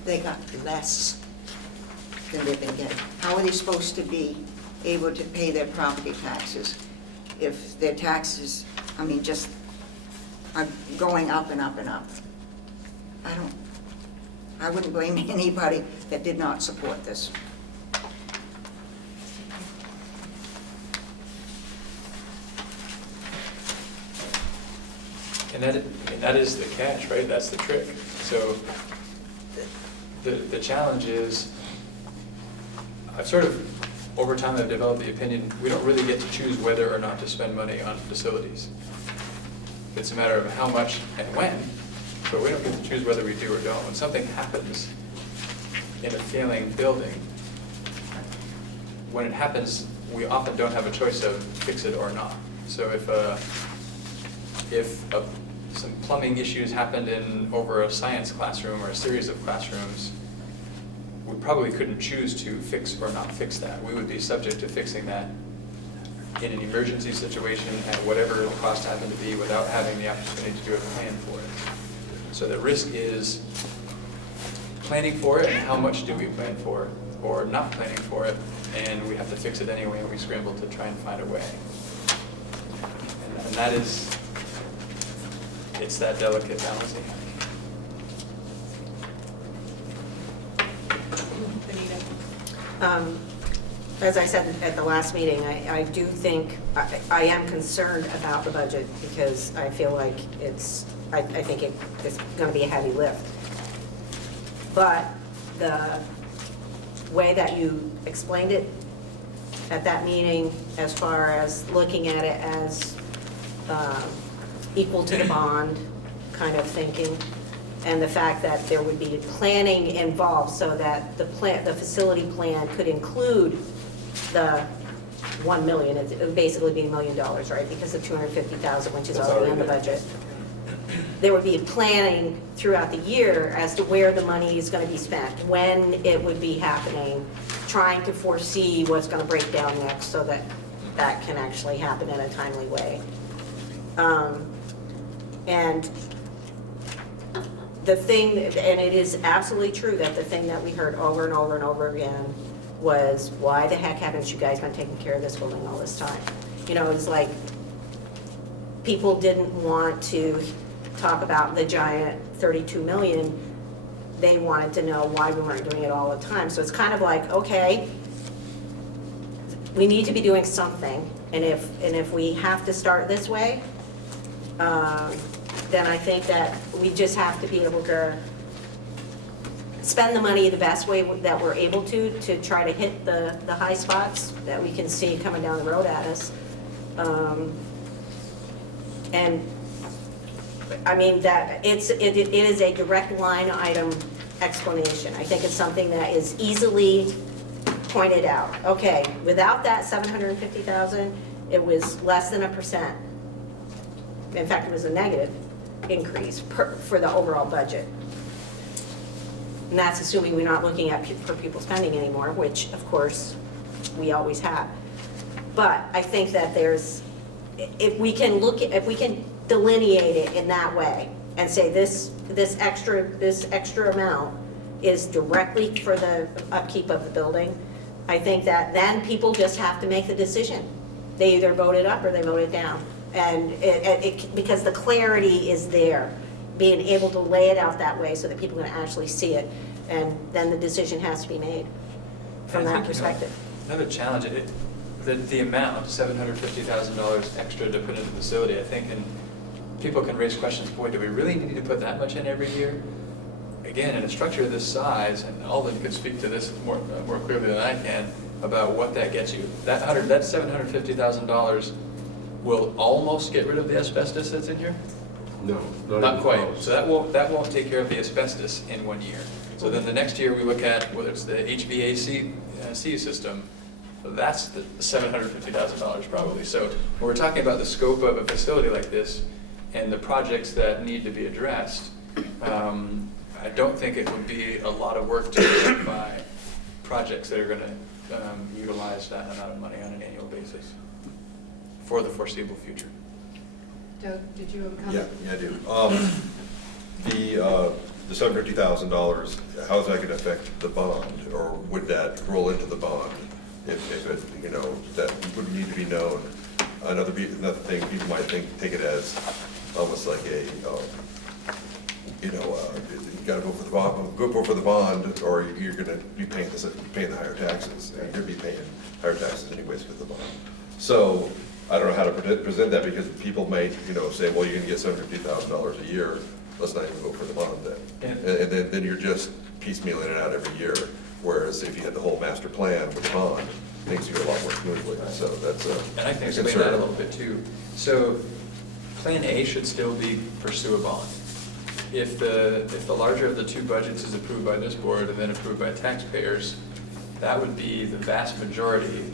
They got less than they've been getting. How are they supposed to be able to pay their property taxes if their taxes, just are going up and up and up? I wouldn't blame anybody that did not support this. And that is the catch, right? That's the trick. So the challenge is, I've sort of, over time I've developed the opinion, we don't really get to choose whether or not to spend money on facilities. It's a matter of how much and when, but we don't get to choose whether we do or don't. When something happens in a failing building, when it happens, we often don't have a choice of fix it or not. So if some plumbing issues happened over a science classroom or a series of classrooms, we probably couldn't choose to fix or not fix that. We would be subject to fixing that in an emergency situation at whatever the cost happened to be without having the opportunity to do a plan for it. So the risk is planning for it, and how much do we plan for it, or not planning for it, and we have to fix it anyway, and we scramble to try and find a way. And that is, it's that delicate balancing act. As I said at the last meeting, I do think, I am concerned about the budget because I feel like I think it's going to be a heavy lift. But the way that you explained it at that meeting, as far as looking at it as equal to the bond kind of thinking, and the fact that there would be planning involved so that the facility plan could include the 1 million, it would basically be $1 million, right? Because of 250,000, which is already in the budget. there would be planning throughout the year as to where the money is going to be spent, when it would be happening, trying to foresee what's going to break down next so that that can actually happen in a timely way. And the thing, and it is absolutely true that the thing that we heard over and over and over again was, why the heck haven't you guys been taking care of this building all this time? You know, it's like, people didn't want to talk about the giant 32 million. They wanted to know why we weren't doing it all the time. So it's kind of like, okay, we need to be doing something. And if we have to start this way, then I think that we just have to be able to spend the money the best way that we're able to try to hit the high spots that we can see coming down the road at us. And I mean, that it is a direct line item explanation. I think it's something that is easily pointed out. Okay, without that 750,000, it was less than 1%. In fact, it was a negative increase for the overall budget. And that's assuming we're not looking at per pupil spending anymore, which of course we always have. But I think that if we can delineate it in that way and say this extra amount is directly for the upkeep of the building, I think that then people just have to make the decision. They either vote it up or they vote it down. And because the clarity is there, being able to lay it out that way so that people can actually see it, and then the decision has to be made from that perspective. Another challenge, the amount, $750,000 extra to put into the facility, I think, and people can raise questions, boy, do we really need to put that much in every year? Again, in a structure of this size, and Alden could speak to this more clearly than I can, about what that gets you. That $750,000 will almost get rid of the asbestos that's in here? No, Not quite. So that won't take care of the asbestos in 1 year. So then the next year we look at whether it's the HVAC system, that's the $750,000 probably. So when we're talking about the scope of a facility like this and the projects that need to be addressed, I don't think it would be a lot of work to identify projects that are going to utilize that amount of money on an annual basis for the foreseeable future. Doug, did you have a comment? Yeah, I do. The $750,000, how is that going to affect the bond, or would that roll into the bond? If it, you know, that would need to be known. Another thing, people might take it as almost like a, you got to go for the bond, or you're going to be paying the higher taxes. And you'll be paying higher taxes anyways with the bond. So I don't know how to present that, because people may, say, well, you're going to get $750,000 a year. Let's not even go for the bond then. And then you're just piecemealing it out every year. Whereas if you had the whole master plan with the bond, things go a lot more smoothly. So that's and I can explain that a little bit too. So Plan A should still be pursue a bond. If the larger of the two budgets is approved by this board and then approved by taxpayers, that would be the vast majority,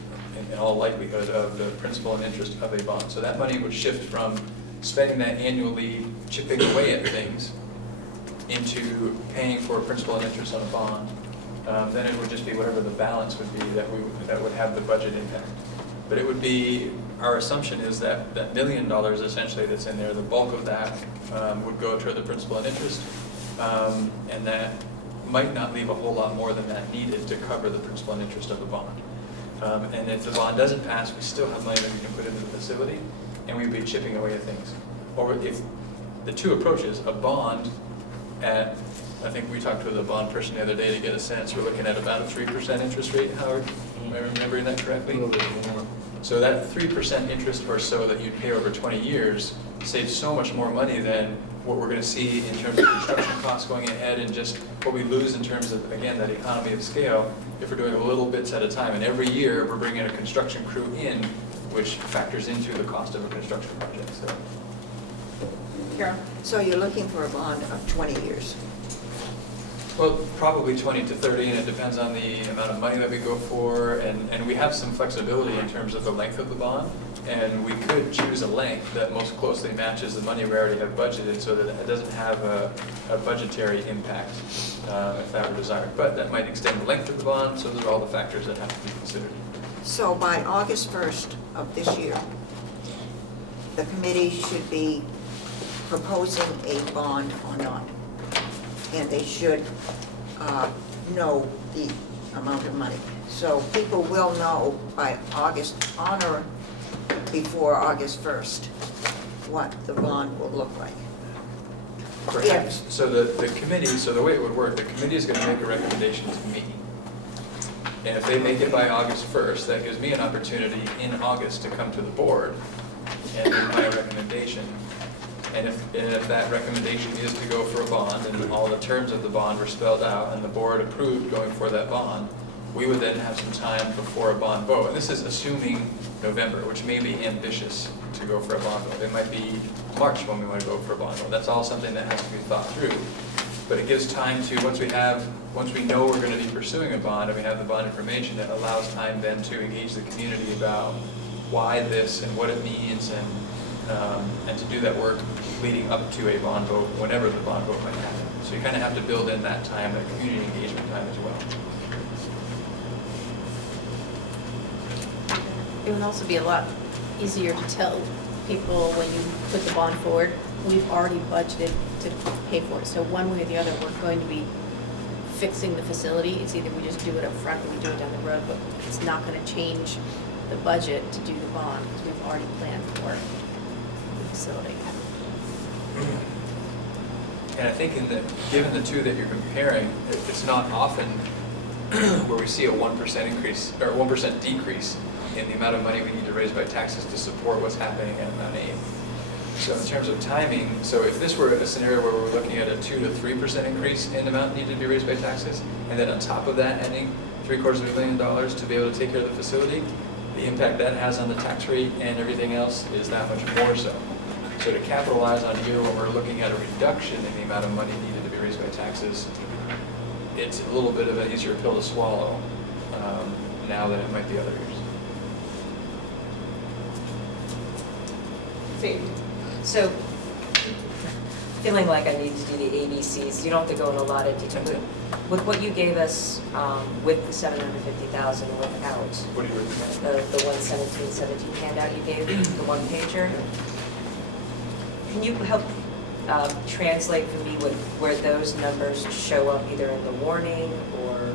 in all likelihood, of the principal and interest of a bond. So that money would shift from spending that annually, chipping away at things, into paying for principal and interest on a bond. Then it would just be whatever the balance would be that would have the budget impact. But it would be, our assumption is that $1 million essentially that's in there, the bulk of that would go to the principal and interest, and that might not leave a whole lot more than that needed to cover the principal and interest of the bond. And if the bond doesn't pass, we still have money that we can put into the facility, and we'd be chipping away at things. Or if the two approaches, a bond at, I think we talked to the bond person the other day to get a sense, we're looking at about a 3% interest rate, Howard, am I remembering that correctly? So that 3% interest or so that you'd pay over 20 years saves so much more money than what we're going to see in terms of construction costs going ahead, and just what we lose in terms of, again, that economy of scale if we're doing little bits at a time. And every year we're bringing a construction crew in, which factors into the cost of a construction project. So. Carol? So you're looking for a bond of 20 years? Well, probably 20 to 30, and it depends on the amount of money that we go for, and we have some flexibility in terms of the length of the bond, and we could choose a length that most closely matches the money we already have budgeted so that it doesn't have a budgetary impact if that were desired. But that might extend the length of the bond, so those are all the factors that have to be considered. So by August 1st of this year, the committee should be proposing a bond or not. And they should know the amount of money. So people will know by August, on or before August 1st, what the bond will look like. Perhaps. So the committee, so the way it would work, the committee is going to make a recommendation to me. And if they make it by August 1st, that gives me an opportunity in August to come to the board and make my recommendation. And if that recommendation is to go for a bond, and all the terms of the bond were spelled out, and the board approved going for that bond, we would then have some time before a bond vote. And this is assuming November, which may be ambitious to go for a bond vote. It might be March when we want to go for a bond vote. That's all something that has to be thought through. But it gives time to, once we know we're going to be pursuing a bond, and we have the bond information, it allows time then to engage the community about why this and what it means, and to do that work leading up to a bond vote, whenever the bond vote might happen. So you kind of have to build in that time, that community engagement time as well. It would also be a lot easier to tell people when you put the bond forward, we've already budgeted to pay for it. So one way or the other, we're going to be fixing the facility. It's either we just do it up front or we do it down the road, but it's not going to change the budget to do the bond because we've already planned for the facility. And I think given the two that you're comparing, it's not often where we see a 1% increase or 1% decrease in the amount of money we need to raise by taxes to support what's happening at MtAbe. So in terms of timing, so if this were a scenario where we're looking at a 2 to 3% increase in the amount needed to be raised by taxes, and then on top of that adding $750 million to be able to take care of the facility, the impact that has on the tax rate and everything else is that much more so. So to capitalize on here when we're looking at a reduction in the amount of money needed to be raised by taxes, it's a little bit of an easier pill to swallow now than it might be other years. Same. So, feeling like I need to do the ABCs, you don't have to go in a lot of detail, but with what you gave us with the $750,000 without, What do you recommend? the 11717 handout you gave, the one pager, can you help translate for me where those numbers show up either in the warning or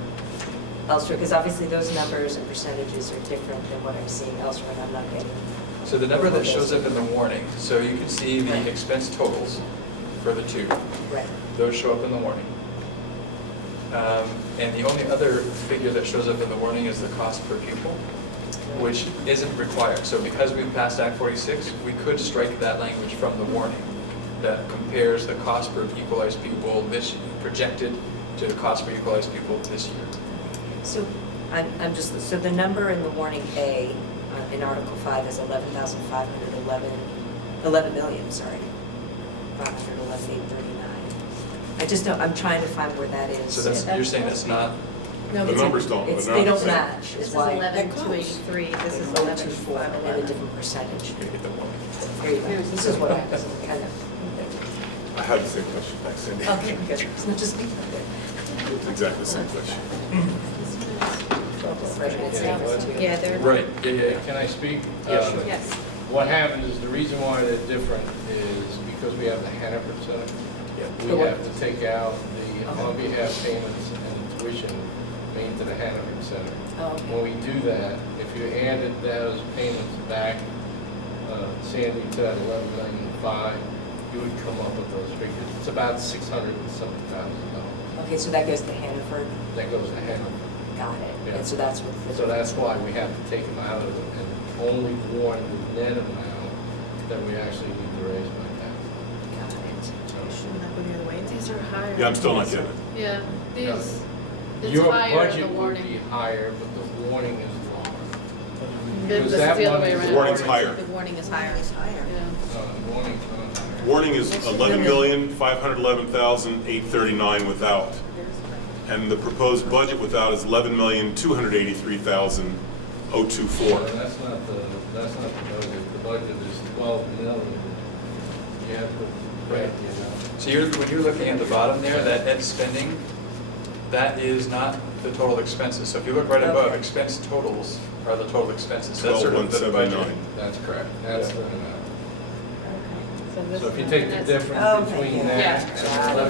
elsewhere? Because obviously those numbers and percentages are different than what I'm seeing elsewhere, and I'm not getting. So the number that shows up in the warning, so you can see the expense totals for the two. Right. Those show up in the warning. And the only other figure that shows up in the warning is the cost per pupil, which isn't required. So because we've passed Act 46, we could strike that language from the warning that compares the cost per equalized pupil this projected to the cost per equalized pupil this year. So so the number in the warning A in Article 5 is 11 million, sorry, 511,839. I just don't, I'm trying to find where that is. So that's, you're saying that's not, No, The it's- numbers don't. They don't match, This is is why. 11,283, this is 11,511. At a different percentage. you gotta get the warning. Here you go. This is what I kind of. I had the same question back, Cindy. Okay, good. It's not just me. It's exactly the same question. Yeah, they're. Right, yeah. Can I speak? Yeah, sure. Yes. What happens is, the reason why they're different is because we have the Hannaford Center. We have to take out the on-behalf payments and tuition made to the Hannaford Center. When we do that, if you added those payments back, Sandy, to that 11,005,000, you would come up with those figures. It's about $600,000 and something. Okay, so that goes to Hannaford. That goes to Hannaford. Got it. Yeah. And so that's what. So that's why we have to take them out of it and only warn the net amount that we actually need to raise by tax. Got it. Shouldn't that go the other way? These are higher. Yeah, I'm still not getting it. Yeah, these, it's Your higher in budget the would warning. be higher, but the warning is lower. This Because is that the other one way is- around. The warning's higher. The warning is higher. It's higher. Yeah. Warning's not higher. Warning is 11,511,839 without. and the proposed budget without is $11,283,024. That's not the budget. The budget is 12 million. You have to, right, you know. So when you're looking at the bottom there, that ed spending, that is not the total expenses. So if you look right above, Okay. expense totals are the total expenses. That's sort of the budget. 12,179. That's correct. That's the amount. this So if you one, take and the that's- difference Okay, between yeah. that Yeah. and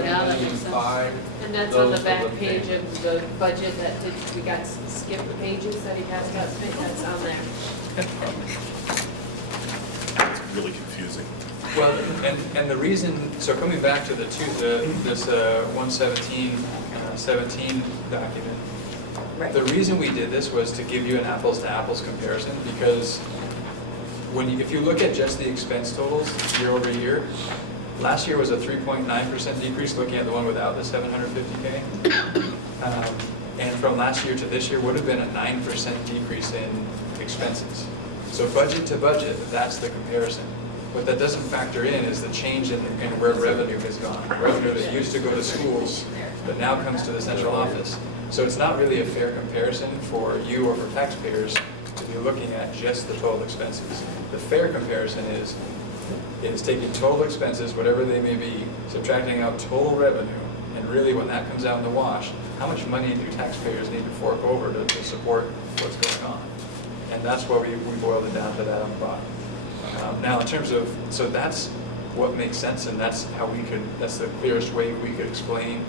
Yeah, that makes 11,005,000, And that's on the Those are back the page payments. of the budget that we got skipped pages that he passed out, that's on there. It's really confusing. Well, and the reason, so coming back to this 11717 document, Right. the reason we did this was to give you an apples to apples comparison, because if you look at just the expense totals year over year, last year was a 3.9% decrease, looking at the one without the 750K. And from last year to this year would have been a 9% decrease in expenses. So budget to budget, that's the comparison. What that doesn't factor in is the change in where revenue has gone. Revenue that used to go to schools, that now comes to the central office. So it's not really a fair comparison for you or for taxpayers to be looking at just the total expenses. The fair comparison is taking total expenses, whatever they may be, subtracting out total revenue, and really when that comes out in the wash, how much money do taxpayers need to fork over to support what's going on? And that's why we boiled it down to that on the bottom. Now, in terms of, so that's what makes sense, and that's the clearest way we could explain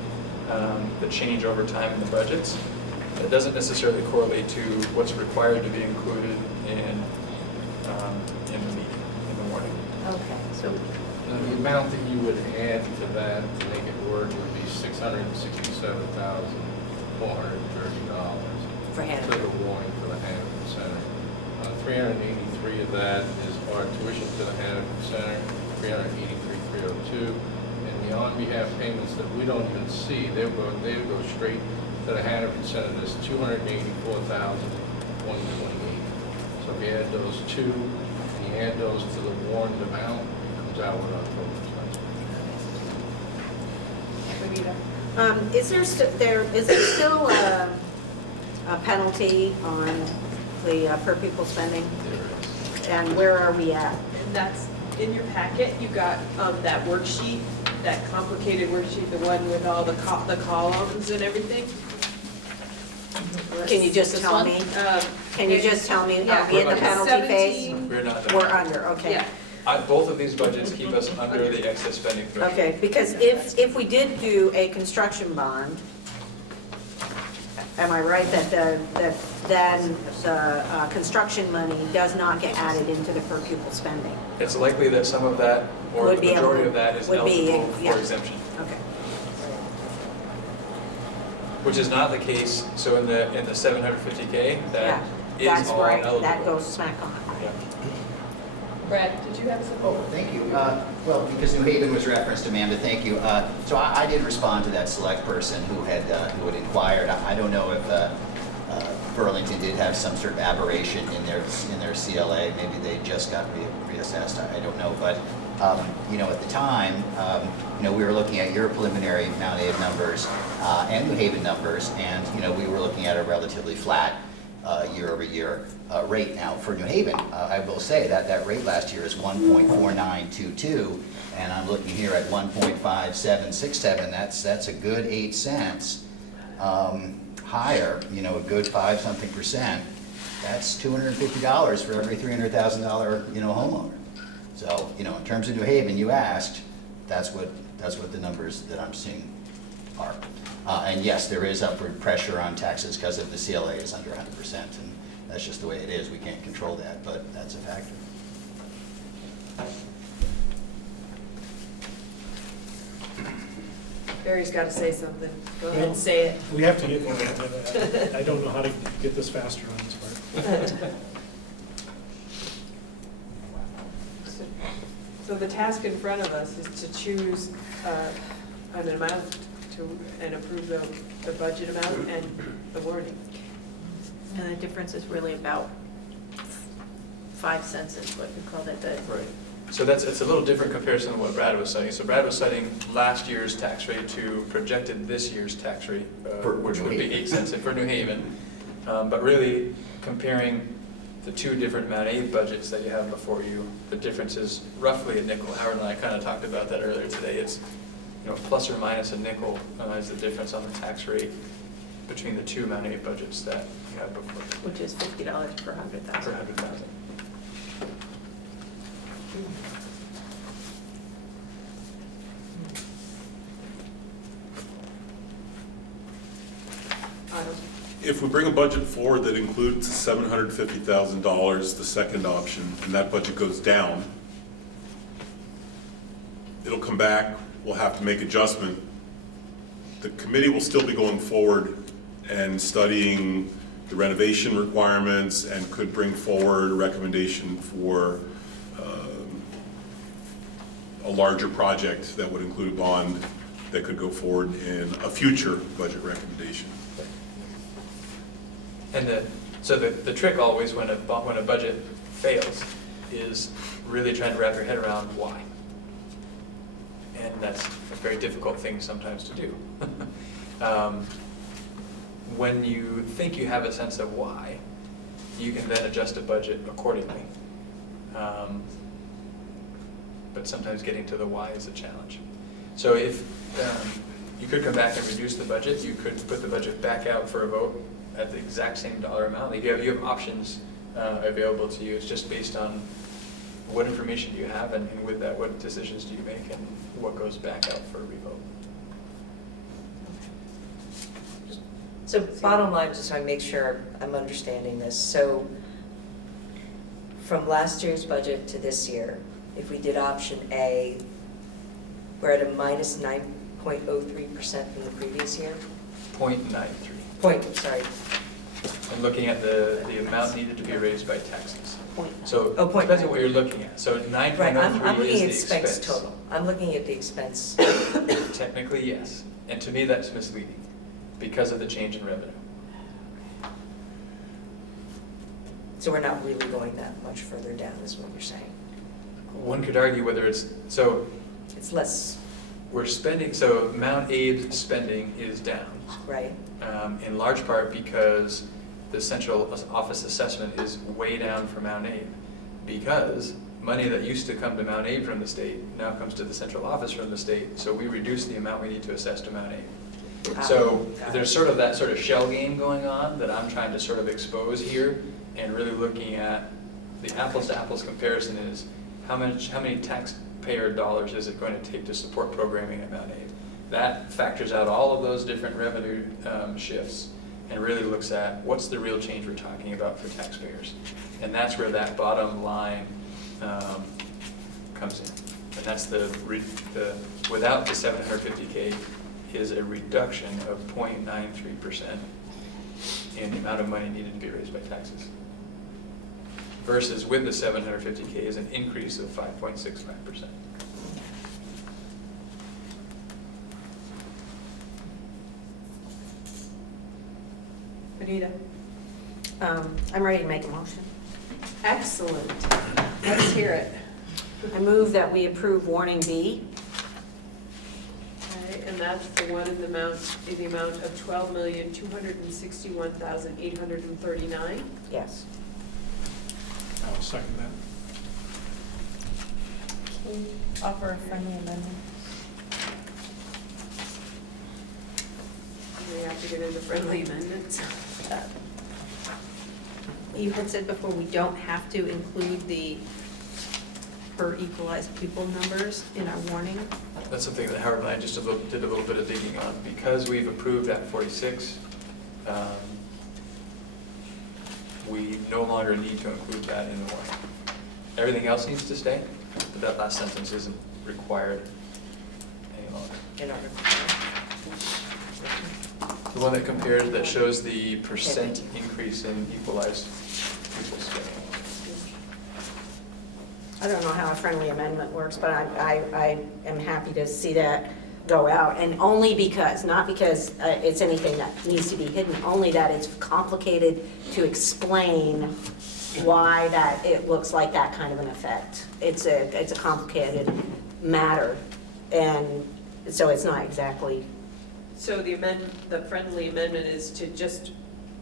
the change over time in the budgets. It doesn't necessarily correlate to what's required to be included in the meeting, in the morning. Okay. So Now, the amount that you would add to that to make it work would be $667,430 For to Hannah. the warning for the Hannaford Center. 383 of that is our tuition to the Hannaford Center, 383,302. And the on-behalf payments that we don't even see, they go straight to the Hannaford Center. There's 284,128. So if you add those two, and you add those to the warned amount, it comes out with our total expense. Is there still a penalty on the per pupil spending? There is. And where are we at? And that's in your packet, you got that worksheet, that complicated worksheet, the one with all the columns and everything. Can you just This tell one? me? Can you just tell me, Yeah. are we in the penalty phase? 17. We're not. We're under, okay. Yeah. Both of these budgets keep us under the excess spending threshold. Okay, because if we did do a construction bond, am I right that then the construction money does not get added into the per pupil spending? It's likely that some of that, or Would the be able majority to- of that, is would be, eligible yeah. for exemption, Okay. which is not the case. So in the 750K, Yeah, that is that's all right, eligible. that goes smack on. Yeah. Brad, did you have something? Oh, thank you. Well, because New Haven was referenced, Amanda, thank you. So I did respond to that select person who had inquired. I don't know if Burlington did have some sort of aberration in their CLA. Maybe they just got reassessed. I don't know. But at the time, we were looking at your preliminary Mount Abe numbers and New Haven numbers, and we were looking at a relatively flat year-over-year rate. Now, for New Haven, I will say that rate last year is 1.4922, and I'm looking here at 1.5767. That's a good 8 cents higher, a good 5-something%. That's $250 for every $300,000, homeowner. So, in terms of New Haven, you asked, that's what the numbers that I'm seeing are. And yes, there is upward pressure on taxes because of the CLA is under 100%, and that's just the way it is. We can't control that, but that's a factor. Barry's got to say something. Go ahead and say it. We have to get going. I don't know how to get this faster on this part. So the task in front of us is to choose an amount and approve the budget amount and the warning. And the difference is really about 5 cents is what we call it, the Right. So it's a little different comparison than what Brad was citing. So Brad was citing last year's tax rate to projected this year's tax rate, which would be 8 cents for New Haven. But really comparing the two different Mount Abe budgets that you have before you, the difference is roughly a nickel. Howard and I kind of talked about that earlier today. It's, you know, plus or minus a nickel is the difference on the tax rate between the two Mount Abe budgets that you had before. Which is $50 per 100,000. Per 100,000. If we bring a budget forward that includes $750,000, the second option, and that budget goes down, it'll come back, we'll have to make adjustment. The committee will still be going forward and studying the renovation requirements and could bring forward a recommendation for a larger project that would include a bond that could go forward in a future budget recommendation. And so the trick always when a budget fails is really trying to wrap your head around why. And that's a very difficult thing sometimes to do. When you think you have a sense of why, you can then adjust a budget accordingly. But sometimes getting to the why is a challenge. So if you could come back and reduce the budget, you could put the budget back out for a vote at the exact same dollar amount. Like you have options available to you. It's just based on what information do you have, and with that, what decisions do you make, and what goes back out for a revote. So bottom line, just so I make sure I'm understanding this. So from last year's budget to this year, if we did option A, we're at a minus 9.03% from the previous year? 0.93. Sorry. I'm looking at the amount needed to be raised by taxes. So Oh, point depends on nine. what you're looking at. So 9.03 Right, I'm looking is at the expense expense. total. I'm looking at the expense. Technically, yes. And to me, that's misleading because of the change in revenue. So we're not really going that much further down, is what you're saying? One could argue whether so It's less, we're spending, so Mount Abe's spending is down. right? In large part because the central office assessment is way down for Mount Abe, because money that used to come to Mount Abe from the state now comes to the central office from the state, so we reduce the amount we need to assess to Mount Abe. So there's sort of that sort of shell game going on that I'm trying to sort of expose here, and really looking at the apples to apples comparison is how many taxpayer dollars is it going to take to support programming at Mount Abe. That factors out all of those different revenue shifts and really looks at what's the real change we're talking about for taxpayers. And that's where that bottom line comes in. And that's without the 750K is a reduction of 0.93% in the amount of money needed to be raised by taxes. Versus with the 750K is an increase of 5.65%. Anita? I'm ready to make a motion. Excellent. Let's hear it. I move that we approve warning B. Okay, and that's the one in the amount of $12,261,839. Yes. I'll second that. Can we offer a friendly amendment? We have to get into friendly amendments. You had said before we don't have to include the per equalized pupil numbers in our warning. That's something that Howard and I just did a little bit of digging on. Because we've approved Act 46, we no longer need to include that in the warning. Everything else needs to stay, but that last sentence isn't required any longer. In order. The one that compares, that shows the percent increase in equalized pupil spending. I don't know how a friendly amendment works, but I am happy to see that go out, and only because, not because it's anything that needs to be hidden, only that it's complicated to explain why that it looks like that kind of an effect. It's a complicated matter, and so it's not exactly. So the friendly amendment is to just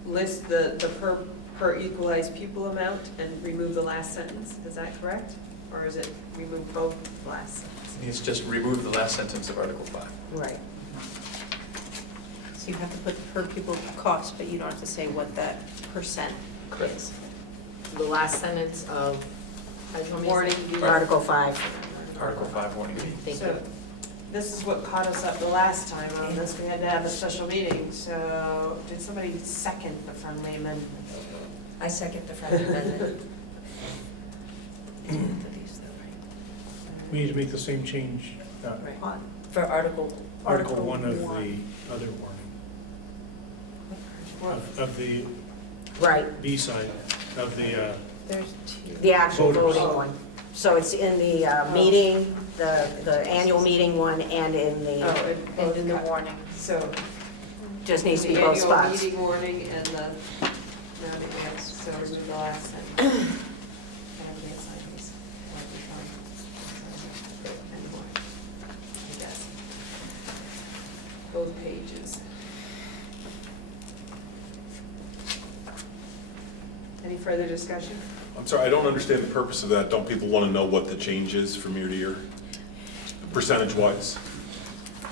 list the per equalized pupil amount and remove the last sentence, is that correct? Or is it remove both last sentences? It's just remove the last sentence of Article 5. Right. So you have to put the per pupil cost, but you don't have to say what that percent is. The last sentence of Warning. Article 5. Article 5 warning. Thank So you. this is what caught us up the last time on this. We had to have a special meeting. So did somebody second the friendly amendment? I second the friendly amendment. We need to make the same change, For Article 1 of the other warning, of the Right, B side, of the, There's two. the actual Voters. voting one. So it's in the meeting, the annual meeting one, and in the, And in the warning. So just needs to be the both annual spots. meeting warning and the, no, so remove the last sentence. Both pages. Any further discussion? I'm sorry, I don't understand the purpose of that. Don't people want to know what the change is from year to year, percentage-wise?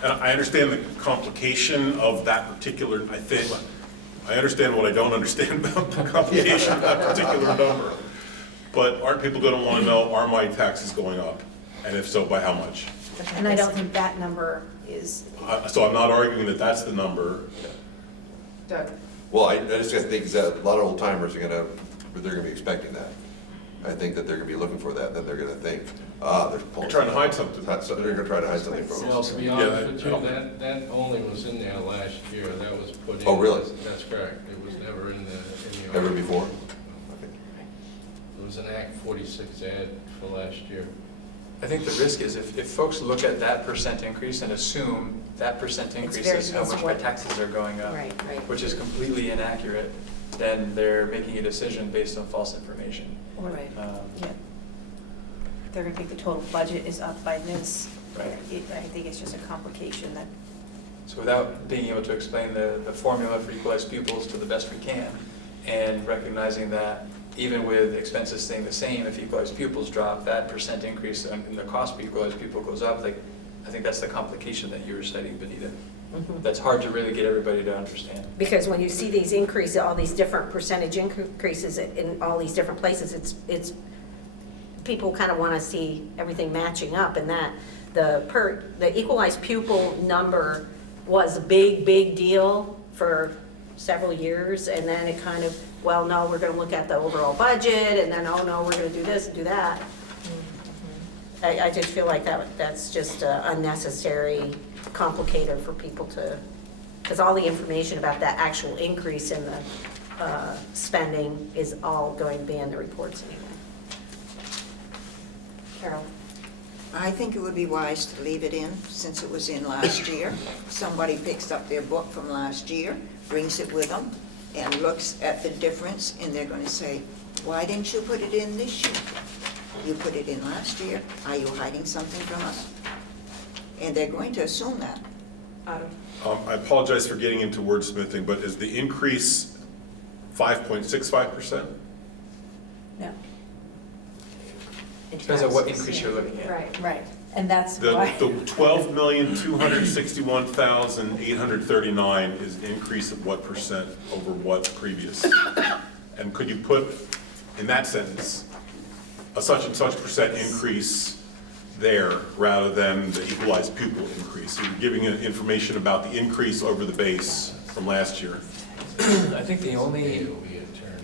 And I understand the complication of that particular, I understand what I don't understand about the complication of that particular number. But aren't people going to want to know, are my taxes going up? And if so, by how much? And I don't think that number is. So I'm not arguing that that's the number. Doug? Well, I just think that a lot of old timers are they're gonna be expecting that. I think that they're gonna be looking for that, then they're gonna think, they're You're trying to hide something. So they're gonna try to hide something from Well, us. to be Yeah, honest with you, I that only was in there last year, that was put in. Oh, really? That's correct, it was never in the. Ever before? Okay. It was an Act 46 ad for last year. I think the risk is if folks look at that percent increase and assume that percent increase very- is how it's much my what- taxes are going up, Right, right. which is completely inaccurate, then they're making a decision based on false information. Right. Um, Yeah. They're gonna think the total budget is up by this. Right. I think it's just a complication that. So without being able to explain the formula for equalized pupils to the best we can, and recognizing that even with expenses staying the same, if equalized pupils drop, that percent increase in the cost per equalized pupil goes up, I think that's the complication that you were citing, Benita. That's hard to really get everybody to understand. Because when you see these increases, all these different percentage increases in all these different places, it's people kind of want to see everything matching up, and that the equalized pupil number was a big deal for several years, and then it kind of, well, no, we're going to look at the overall budget, and then, oh no, we're going to do this and do that. I just feel like that's just unnecessary, complicated for people to, because all the information about that actual increase in the spending is all going to be in the reports anyway. Carol? I think it would be wise to leave it in since it was in last year. Somebody picks up their book from last year, brings it with them, and looks at the difference, and they're going to say, why didn't you put it in this year? You put it in last year. Are you hiding something from us? And they're going to assume that. I apologize for getting into wordsmithing, but is the increase 5.65%? No. Depends on what increase you're looking at. Right. And that's The why. 12,261,839 is an increase of what percent over what previous? And could you put in that sentence a such and such percent increase there rather than the equalized pupil increase? So you're giving information about the increase over the base from last year. I think the only, It'll be a turn.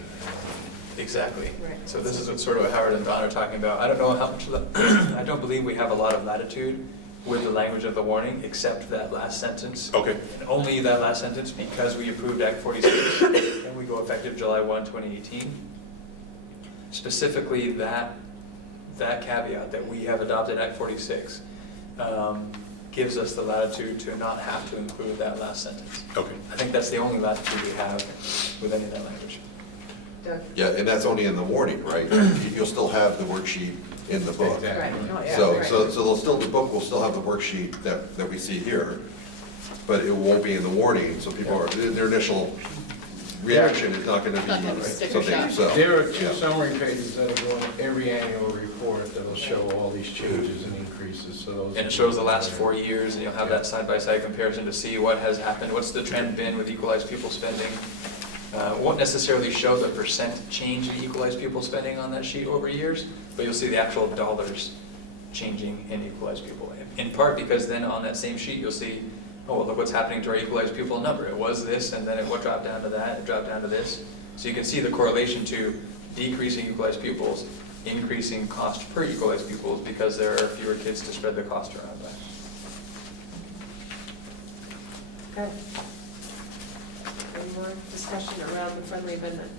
exactly. Right. So this is what sort of what Howard and Don are talking about. I don't know how much, I don't believe we have a lot of latitude with the language of the warning, except that last sentence. Okay. And only that last sentence, because we approved Act 46, and we go effective July 1, 2018. Specifically that caveat that we have adopted Act 46. gives us the latitude to not have to include that last sentence. Okay. I think that's the only latitude we have with any of that language. Doug? Yeah, and that's only in the warning, right? You'll still have the worksheet in the book. Right. Oh, yeah, So, right. so they'll still, the book will still have the worksheet that we see here, but it won't be in the warning, so people are, their initial reaction is not gonna Not gonna be be sticker something, shock. so. There are two yeah. summary pages that are going every annual report that'll show all these changes and increases, so those. And it shows the last 4 years, and you'll have that side-by-side comparison to see what has happened, what's the trend been with equalized pupil spending. Won't necessarily show the percent change in equalized pupil spending on that sheet over years, but you'll see the actual dollars changing in equalized pupil. In part because then on that same sheet, you'll see, oh, well, look what's happening to our equalized pupil number. It was this, and then it dropped down to that, it dropped down to this. So you can see the correlation to decreasing equalized pupils, increasing cost per equalized pupils, because there are fewer kids to spread the cost around by. Okay. Any more discussion around the friendly amendment?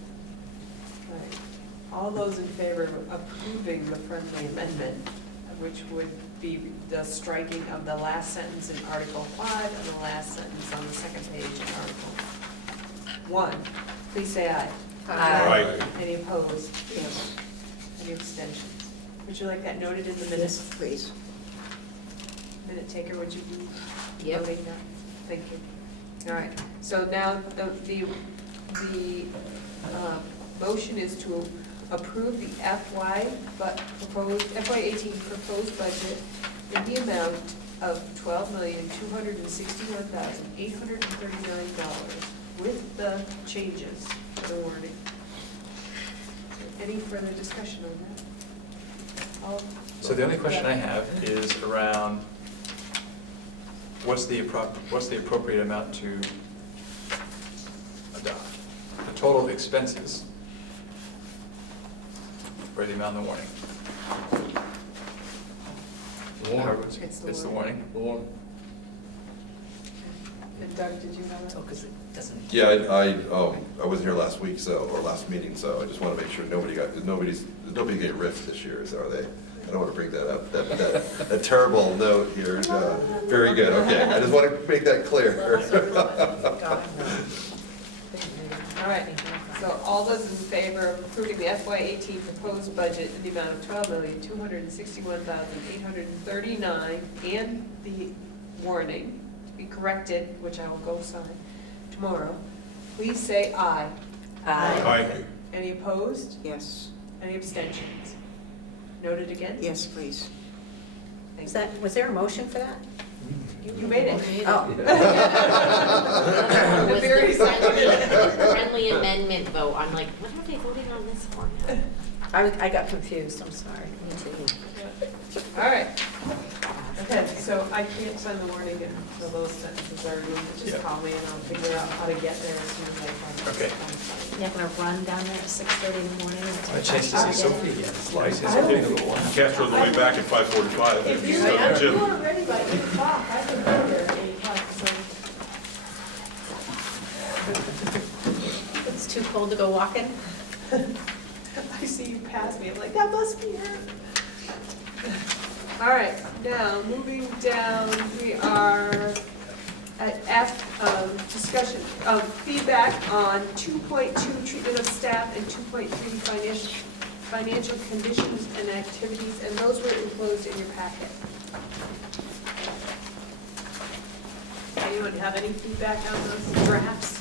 All right. All those in favor of approving the friendly amendment, which would be the striking of the last sentence in Article 5 and the last sentence on the second page in Article 1, please say aye. Aye. Any opposed? Yes. Any abstentions? Would you like that noted in the minutes? Yes, please. Minute taker, would you be Yep. noting that? Thank you. All right, so now the motion is to approve the FY18 proposed budget in the amount of $12,261,839 with the changes to the wording. Any further discussion on that? So the only question I have is around what's the appropriate amount to adopt? The total expenses or the amount in the warning? The warning. It's the It's the warning. warning? The warning. And Doug, did you have it? Oh, because it doesn't. Yeah, I wasn't here last week, or last meeting, so I just want to make sure nobody get riffed this year, are they? I don't want to bring that up, that terrible note here. Very good, okay, I just want to make that clear. All right, so all those in favor of approving the FY18 proposed budget in the amount of $12,261,839 and the warning to be corrected, which I will go sign tomorrow, please say aye. Aye. Any opposed? Yes, Any abstentions? Noted again? yes, please. Is that, was there a motion for that? You made it. Oh. The very Friendly amendment vote, I'm like, what are they voting on this for now? I got confused, I'm sorry. Me too. All right. Okay, so I can't sign the warning until those sentences are removed. Just Yeah. call me and I'll figure out how to get there as soon as I can. Okay. You're not gonna run down there at 6:30 in the morning? I chance to see Sophie again. Well, I see something in the little one. Castro on the way back at 5:45. If you, So, Jim. you are ready by 8 o'clock, I can go there at 8 o'clock, so. It's too cold to go walking? I see you pass me, I'm like, that must be her. All right, now, moving down, we are at F, discussion of feedback on 2.2 treatment of staff and 2.3 financial conditions and activities, and those were enclosed in your packet. Anyone have any feedback on those drafts?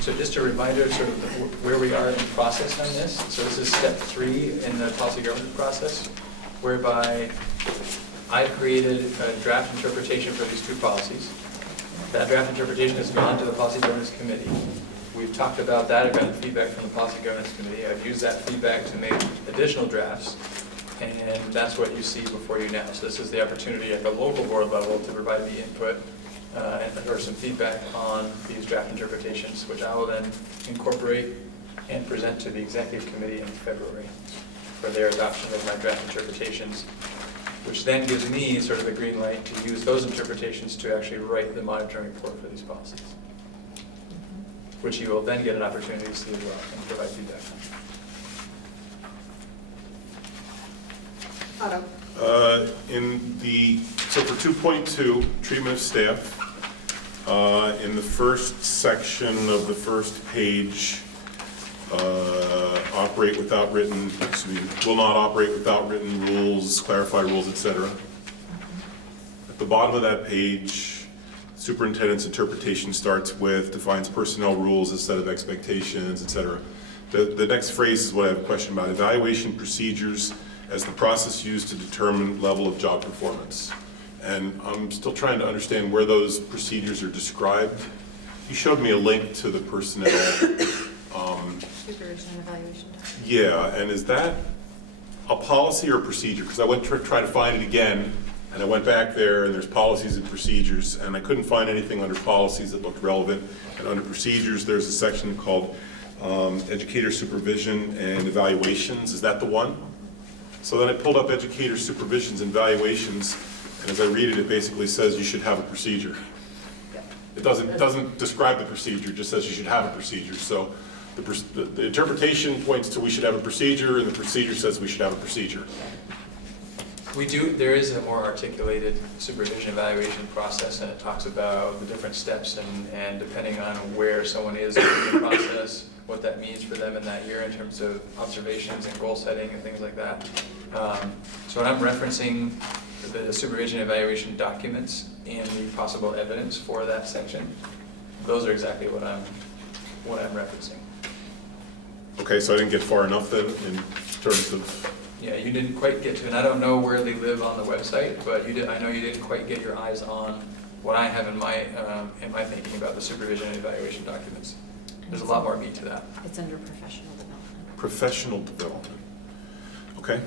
So just a reminder, sort of where we are in the process on this. So this is step 3 in the policy governance process, whereby I've created a draft interpretation for these 2 policies. That draft interpretation has gone to the policy governance committee. We've talked about that, I've gotten feedback from the policy governance committee. I've used that feedback to make additional drafts, and that's what you see before you now. So this is the opportunity at the local board level to provide the input or some feedback on these draft interpretations, which I will then incorporate and present to the executive committee in February for their adoption of my draft interpretations, which then gives me sort of the green light to use those interpretations to actually write the monitoring report for these policies, which you will then get an opportunity to see as well and provide feedback on. Otto. So for 2.2, treatment of staff, in the first section of the first page, operate without written, will not operate without written rules, clarify rules, etc. At the bottom of that page, superintendent's interpretation starts with, defines personnel rules, a set of expectations, etc. The next phrase is what I have a question about, evaluation procedures as the process used to determine level of job performance. And I'm still trying to understand where those procedures are described. You showed me a link to the personnel. Supervision and evaluation. Yeah, and is that a policy or a procedure? Because I went to try to find it again, and I went back there, and there's policies and procedures, and I couldn't find anything under policies that looked relevant. And under procedures, there's a section called educator supervision and evaluations. Is that the one? So then I pulled up educator supervisions and evaluations, and as I read it, it basically says you should have a procedure. It doesn't describe the procedure, it just says you should have a procedure. So the interpretation points to we should have a procedure, and the procedure says we should have a procedure. There is a more articulated supervision evaluation process, and it talks about the different steps and depending on where someone is in the process, what that means for them in that year in terms of observations and goal setting and things like that. So when I'm referencing the supervision evaluation documents and the possible evidence for that section, those are exactly what I'm referencing. Okay, so I didn't get far enough then in terms of... Yeah, you didn't quite get to, and I don't know where they live on the website, but you did. I know you didn't quite get your eyes on what I have in my thinking about the supervision and evaluation documents. There's a lot more meat to that. It's under professional development. Professional development. Okay.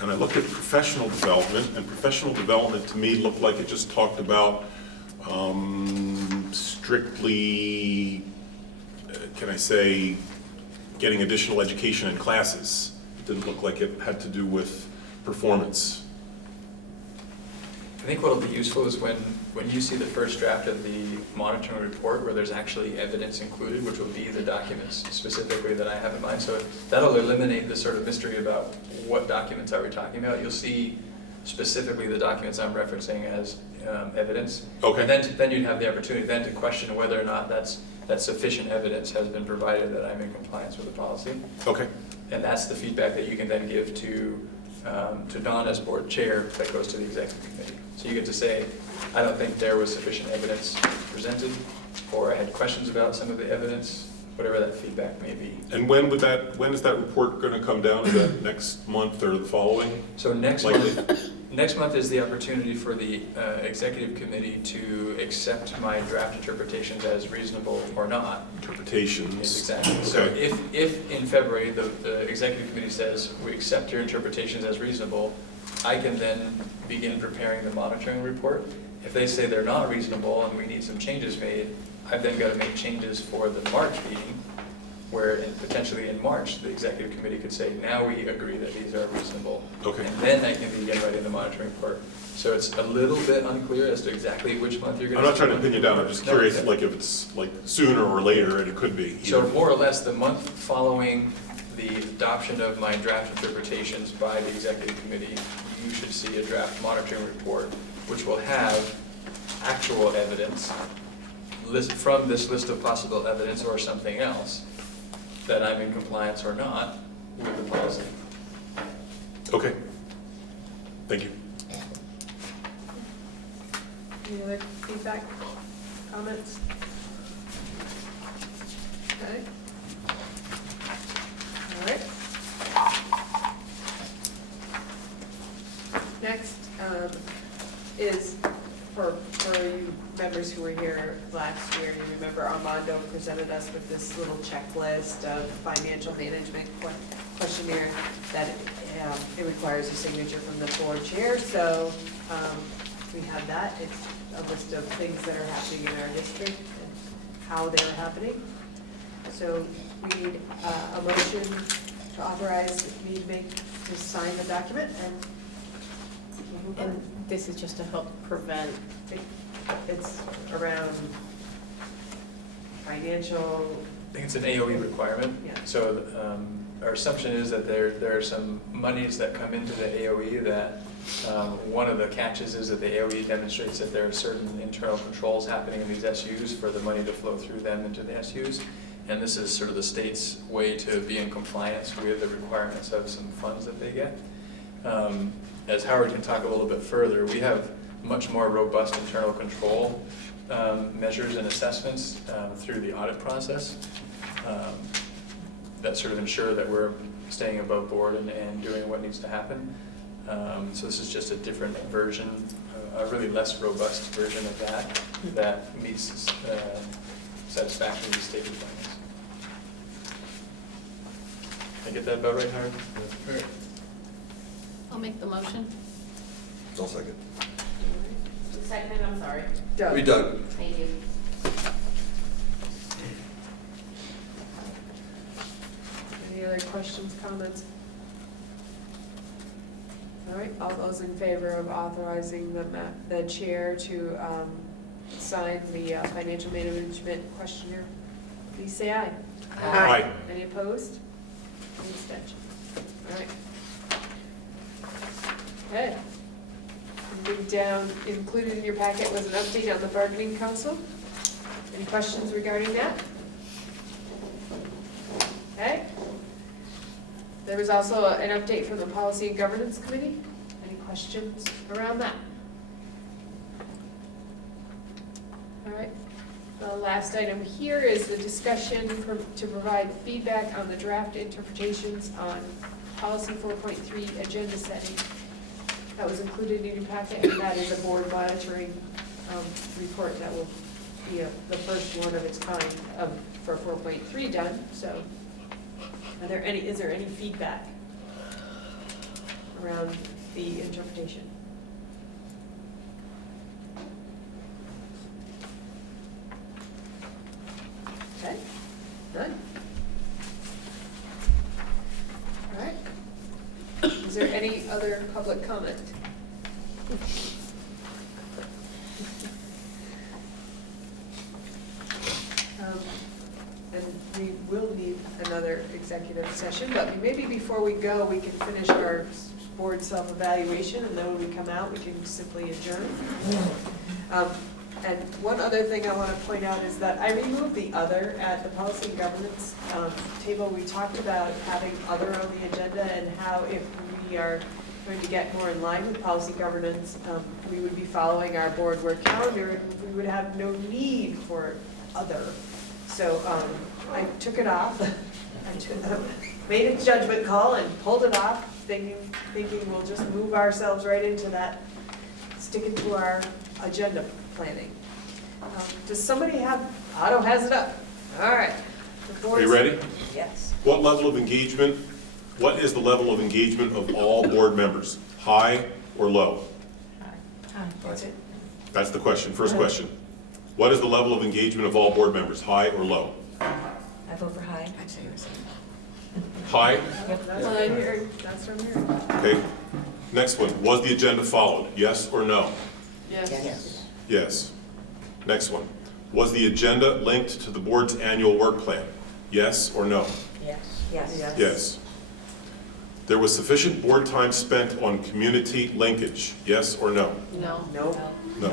And I looked at professional development, and professional development to me looked like it just talked about strictly, can I say, getting additional education in classes. It didn't look like it had to do with performance. I think what will be useful is when you see the first draft of the monitoring report where there's actually evidence included, which will be the documents specifically that I have in mind. So that'll eliminate the sort of mystery about what documents are we talking about. You'll see specifically the documents I'm referencing as evidence. Okay. And then you'd have the opportunity then to question whether or not that sufficient evidence has been provided that I'm in compliance with the policy. Okay. And that's the feedback that you can then give to Dawn as board chair that goes to the executive committee. So you get to say, I don't think there was sufficient evidence presented, or I had questions about some of the evidence, whatever that feedback may be. And when is that report going to come down? Is that next month or the following? So next month is the opportunity for the executive committee to accept my draft interpretations as reasonable or not. Interpretations. Yes, exactly. Okay. So if in February the executive committee says we accept your interpretations as reasonable, I can then begin preparing the monitoring report. If they say they're not reasonable and we need some changes made, I've then got to make changes for the March meeting, where potentially in March, the executive committee could say, now we agree that these are reasonable. Okay. And then I can begin writing the monitoring report. So it's a little bit unclear as to exactly which month you're going to. I'm not trying to pin you down, I'm just curious, No, like if it's like sooner or later, and it could be. So more or less, the month following the adoption of my draft interpretations by the executive committee, you should see a draft monitoring report, which will have actual evidence from this list of possible evidence or something else that I'm in compliance or not with the policy. Okay. Thank you. Any other feedback, comments? Okay. All right. Next is for you members who were here last year, you remember Armando presented us with this little checklist of financial management questionnaire that it requires a signature from the board chair. So we have that. It's a list of things that are happening in our district and how they're happening. So we need a motion to authorize me to sign the document And this is just to help prevent. It's around financial. I think it's an AOE requirement. Yeah. So our assumption is that there are some monies that come into the AOE that one of the catches is that the AOE demonstrates that there are certain internal controls happening in these SUs for the money to flow through them into the SUs. And this is sort of the state's way to be in compliance with the requirements of some funds that they get. As Howard can talk a little bit further, we have much more robust internal control measures and assessments through the audit process that sort of ensure that we're staying above board and doing what needs to happen. So this is just a different version, a really less robust version of that meets satisfactory state requirements. Did I get that about right, Howard? Right. I'll make the motion. I'll second. Second, I'm sorry. Doug. We done. Thank you. Any other questions, comments? All right, all those in favor of authorizing the chair to sign the financial management questionnaire, please say aye. Aye. Any opposed? Any abstentions? All right. Okay. Moving down, included in your packet was an update on the bargaining council. Any questions regarding that? Okay. There was also an update from the Policy and Governance Committee. Any questions around that? All right. The last item here is the discussion to provide feedback on the draft interpretations on Policy 4.3 agenda setting. That was included in your packet, and that is a board monitoring report that will be the first one of its kind for 4.3 done. So, is there any feedback around the interpretation? Okay, none. All right. Is there any other public comment? And we will need another executive session, but maybe before we go, we can finish our board self-evaluation, and then when we come out, we can simply adjourn. And one other thing I want to point out is that I removed the other at the policy and governance table. We talked about having other on the agenda and how if we are going to get more in line with policy governance, we would be following our board work calendar and we would have no need for other. So I took it off. I made a judgment call and pulled it off, thinking we'll just move ourselves right into that, sticking to our agenda planning. Does somebody have, Otto has it up. All right. Are you ready? Yes. What level of engagement, what is the level of engagement of all board members? High or low? High. That's it. That's the question, first question. What is the level of engagement of all board members, high or low? I vote for high. I'd say High? That's what I'm hearing. That's what I'm hearing. Okay. Next one, was the agenda followed? Yes or no? Yes. Yes. Next one, was the agenda linked to the board's annual work plan? Yes or no? Yes. Yes. Yes. There was sufficient board time spent on community linkage? Yes or no? No. No. No.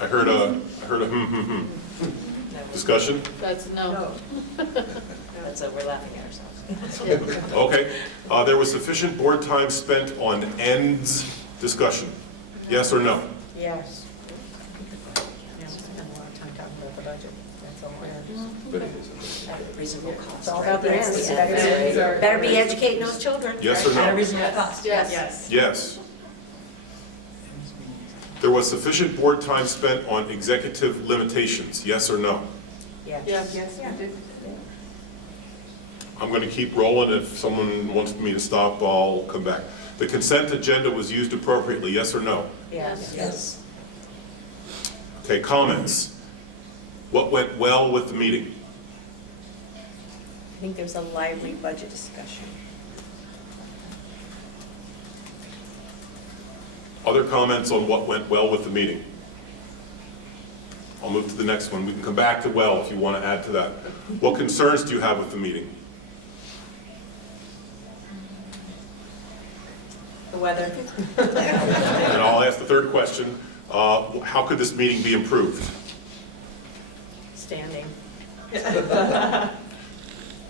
I heard a Discussion? That's no. That's we're laughing at ourselves. Okay. There was sufficient board time spent on ends discussion? Yes or no? Yes. Yeah, we spend a lot of time talking about the budget, that's all matters. But it is. At a reasonable cost. It's all right? about the That's ends. ends. Better be educating those children. Yes or At a no? reasonable cost. Yes. Yes. There was sufficient board time spent on executive limitations? Yes or no? Yes. Yes, we did. I'm going to keep rolling. If someone wants me to stop, I'll come back. The consent agenda was used appropriately? Yes or no? Yes. Yes. Okay, comments. What went well with the meeting? I think there's a lively budget discussion. Other comments on what went well with the meeting? I'll move to the next one. We can come back to well if you want to add to that. What concerns do you have with the meeting? weather. And I'll ask the third question. How could this meeting be improved? Standing.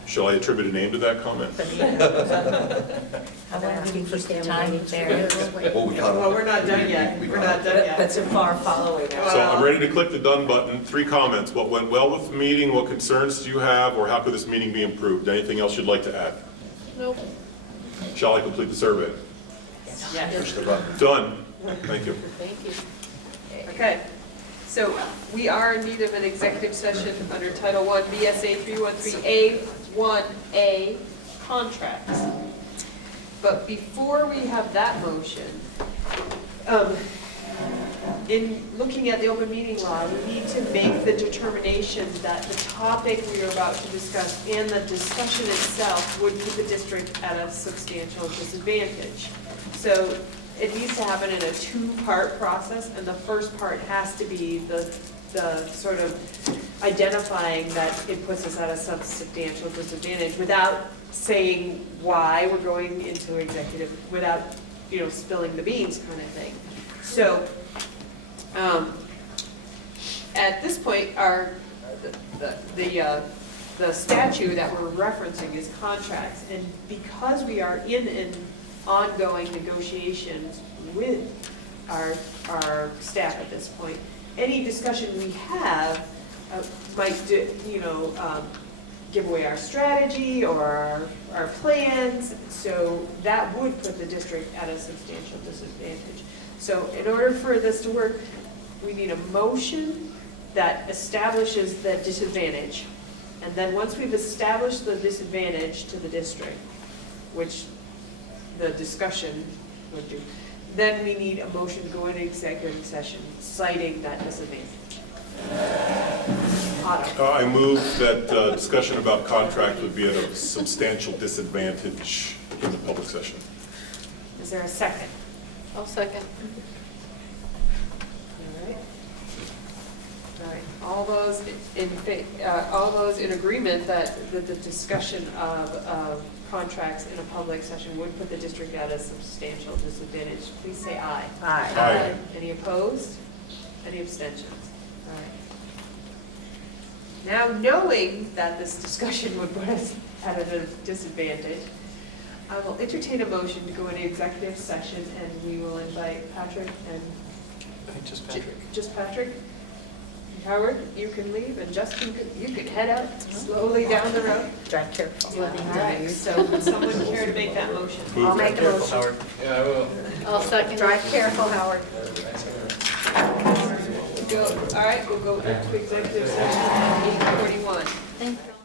Shall I attribute a name to that comment? How about we keep the time there? Well, we're not done yet. We're not done yet. But so far following that. So I'm ready to click the done button. 3 comments. What went well with the meeting? What concerns do you have? Or how could this meeting be improved? Anything else you'd like to add? Nope. Shall I complete the survey? Yes. Push the button. Done. Thank you. Thank you. Okay, so we are in need of an executive session under Title I, BSA 313A1A, contracts. But before we have that motion, in looking at the open meeting law, we need to make the determination that the topic we are about to discuss and the discussion itself would put the district at a substantial disadvantage. So it needs to happen in a 2-part process, and the first part has to be the sort of identifying that it puts us at a substantial disadvantage without saying why we're going into executive, without, spilling the beans kind of thing. So, at this point, the statute that we're referencing is contracts, and because we are in an ongoing negotiations with our staff at this point, any discussion we have might give away our strategy or our plans, so that would put the district at a substantial disadvantage. So in order for this to work, we need a motion that establishes the disadvantage. And then once we've established the disadvantage to the district, which the discussion would do, then we need a motion to go into executive session citing that disadvantage. Otto. I move that discussion about contract would be at a substantial disadvantage in the public session. Is there a second? I'll second. All right. All those in agreement that the discussion of contracts in a public session would put the district at a substantial disadvantage, please say aye. Aye. Aye. Any opposed? Any abstentions? All right. Now, knowing that this discussion would put us at a disadvantage, I will entertain a motion to go into executive session, and we will invite Patrick and I think just Patrick. just Patrick. Howard, you can leave, and Justin, you can head out slowly down the road. Drive careful. All right, so would someone care to make that motion? I'll make a motion. Howard. Yeah, I will. I'll second. Drive careful, Howard. All right, we'll go into executive session at 8:41. Thank you.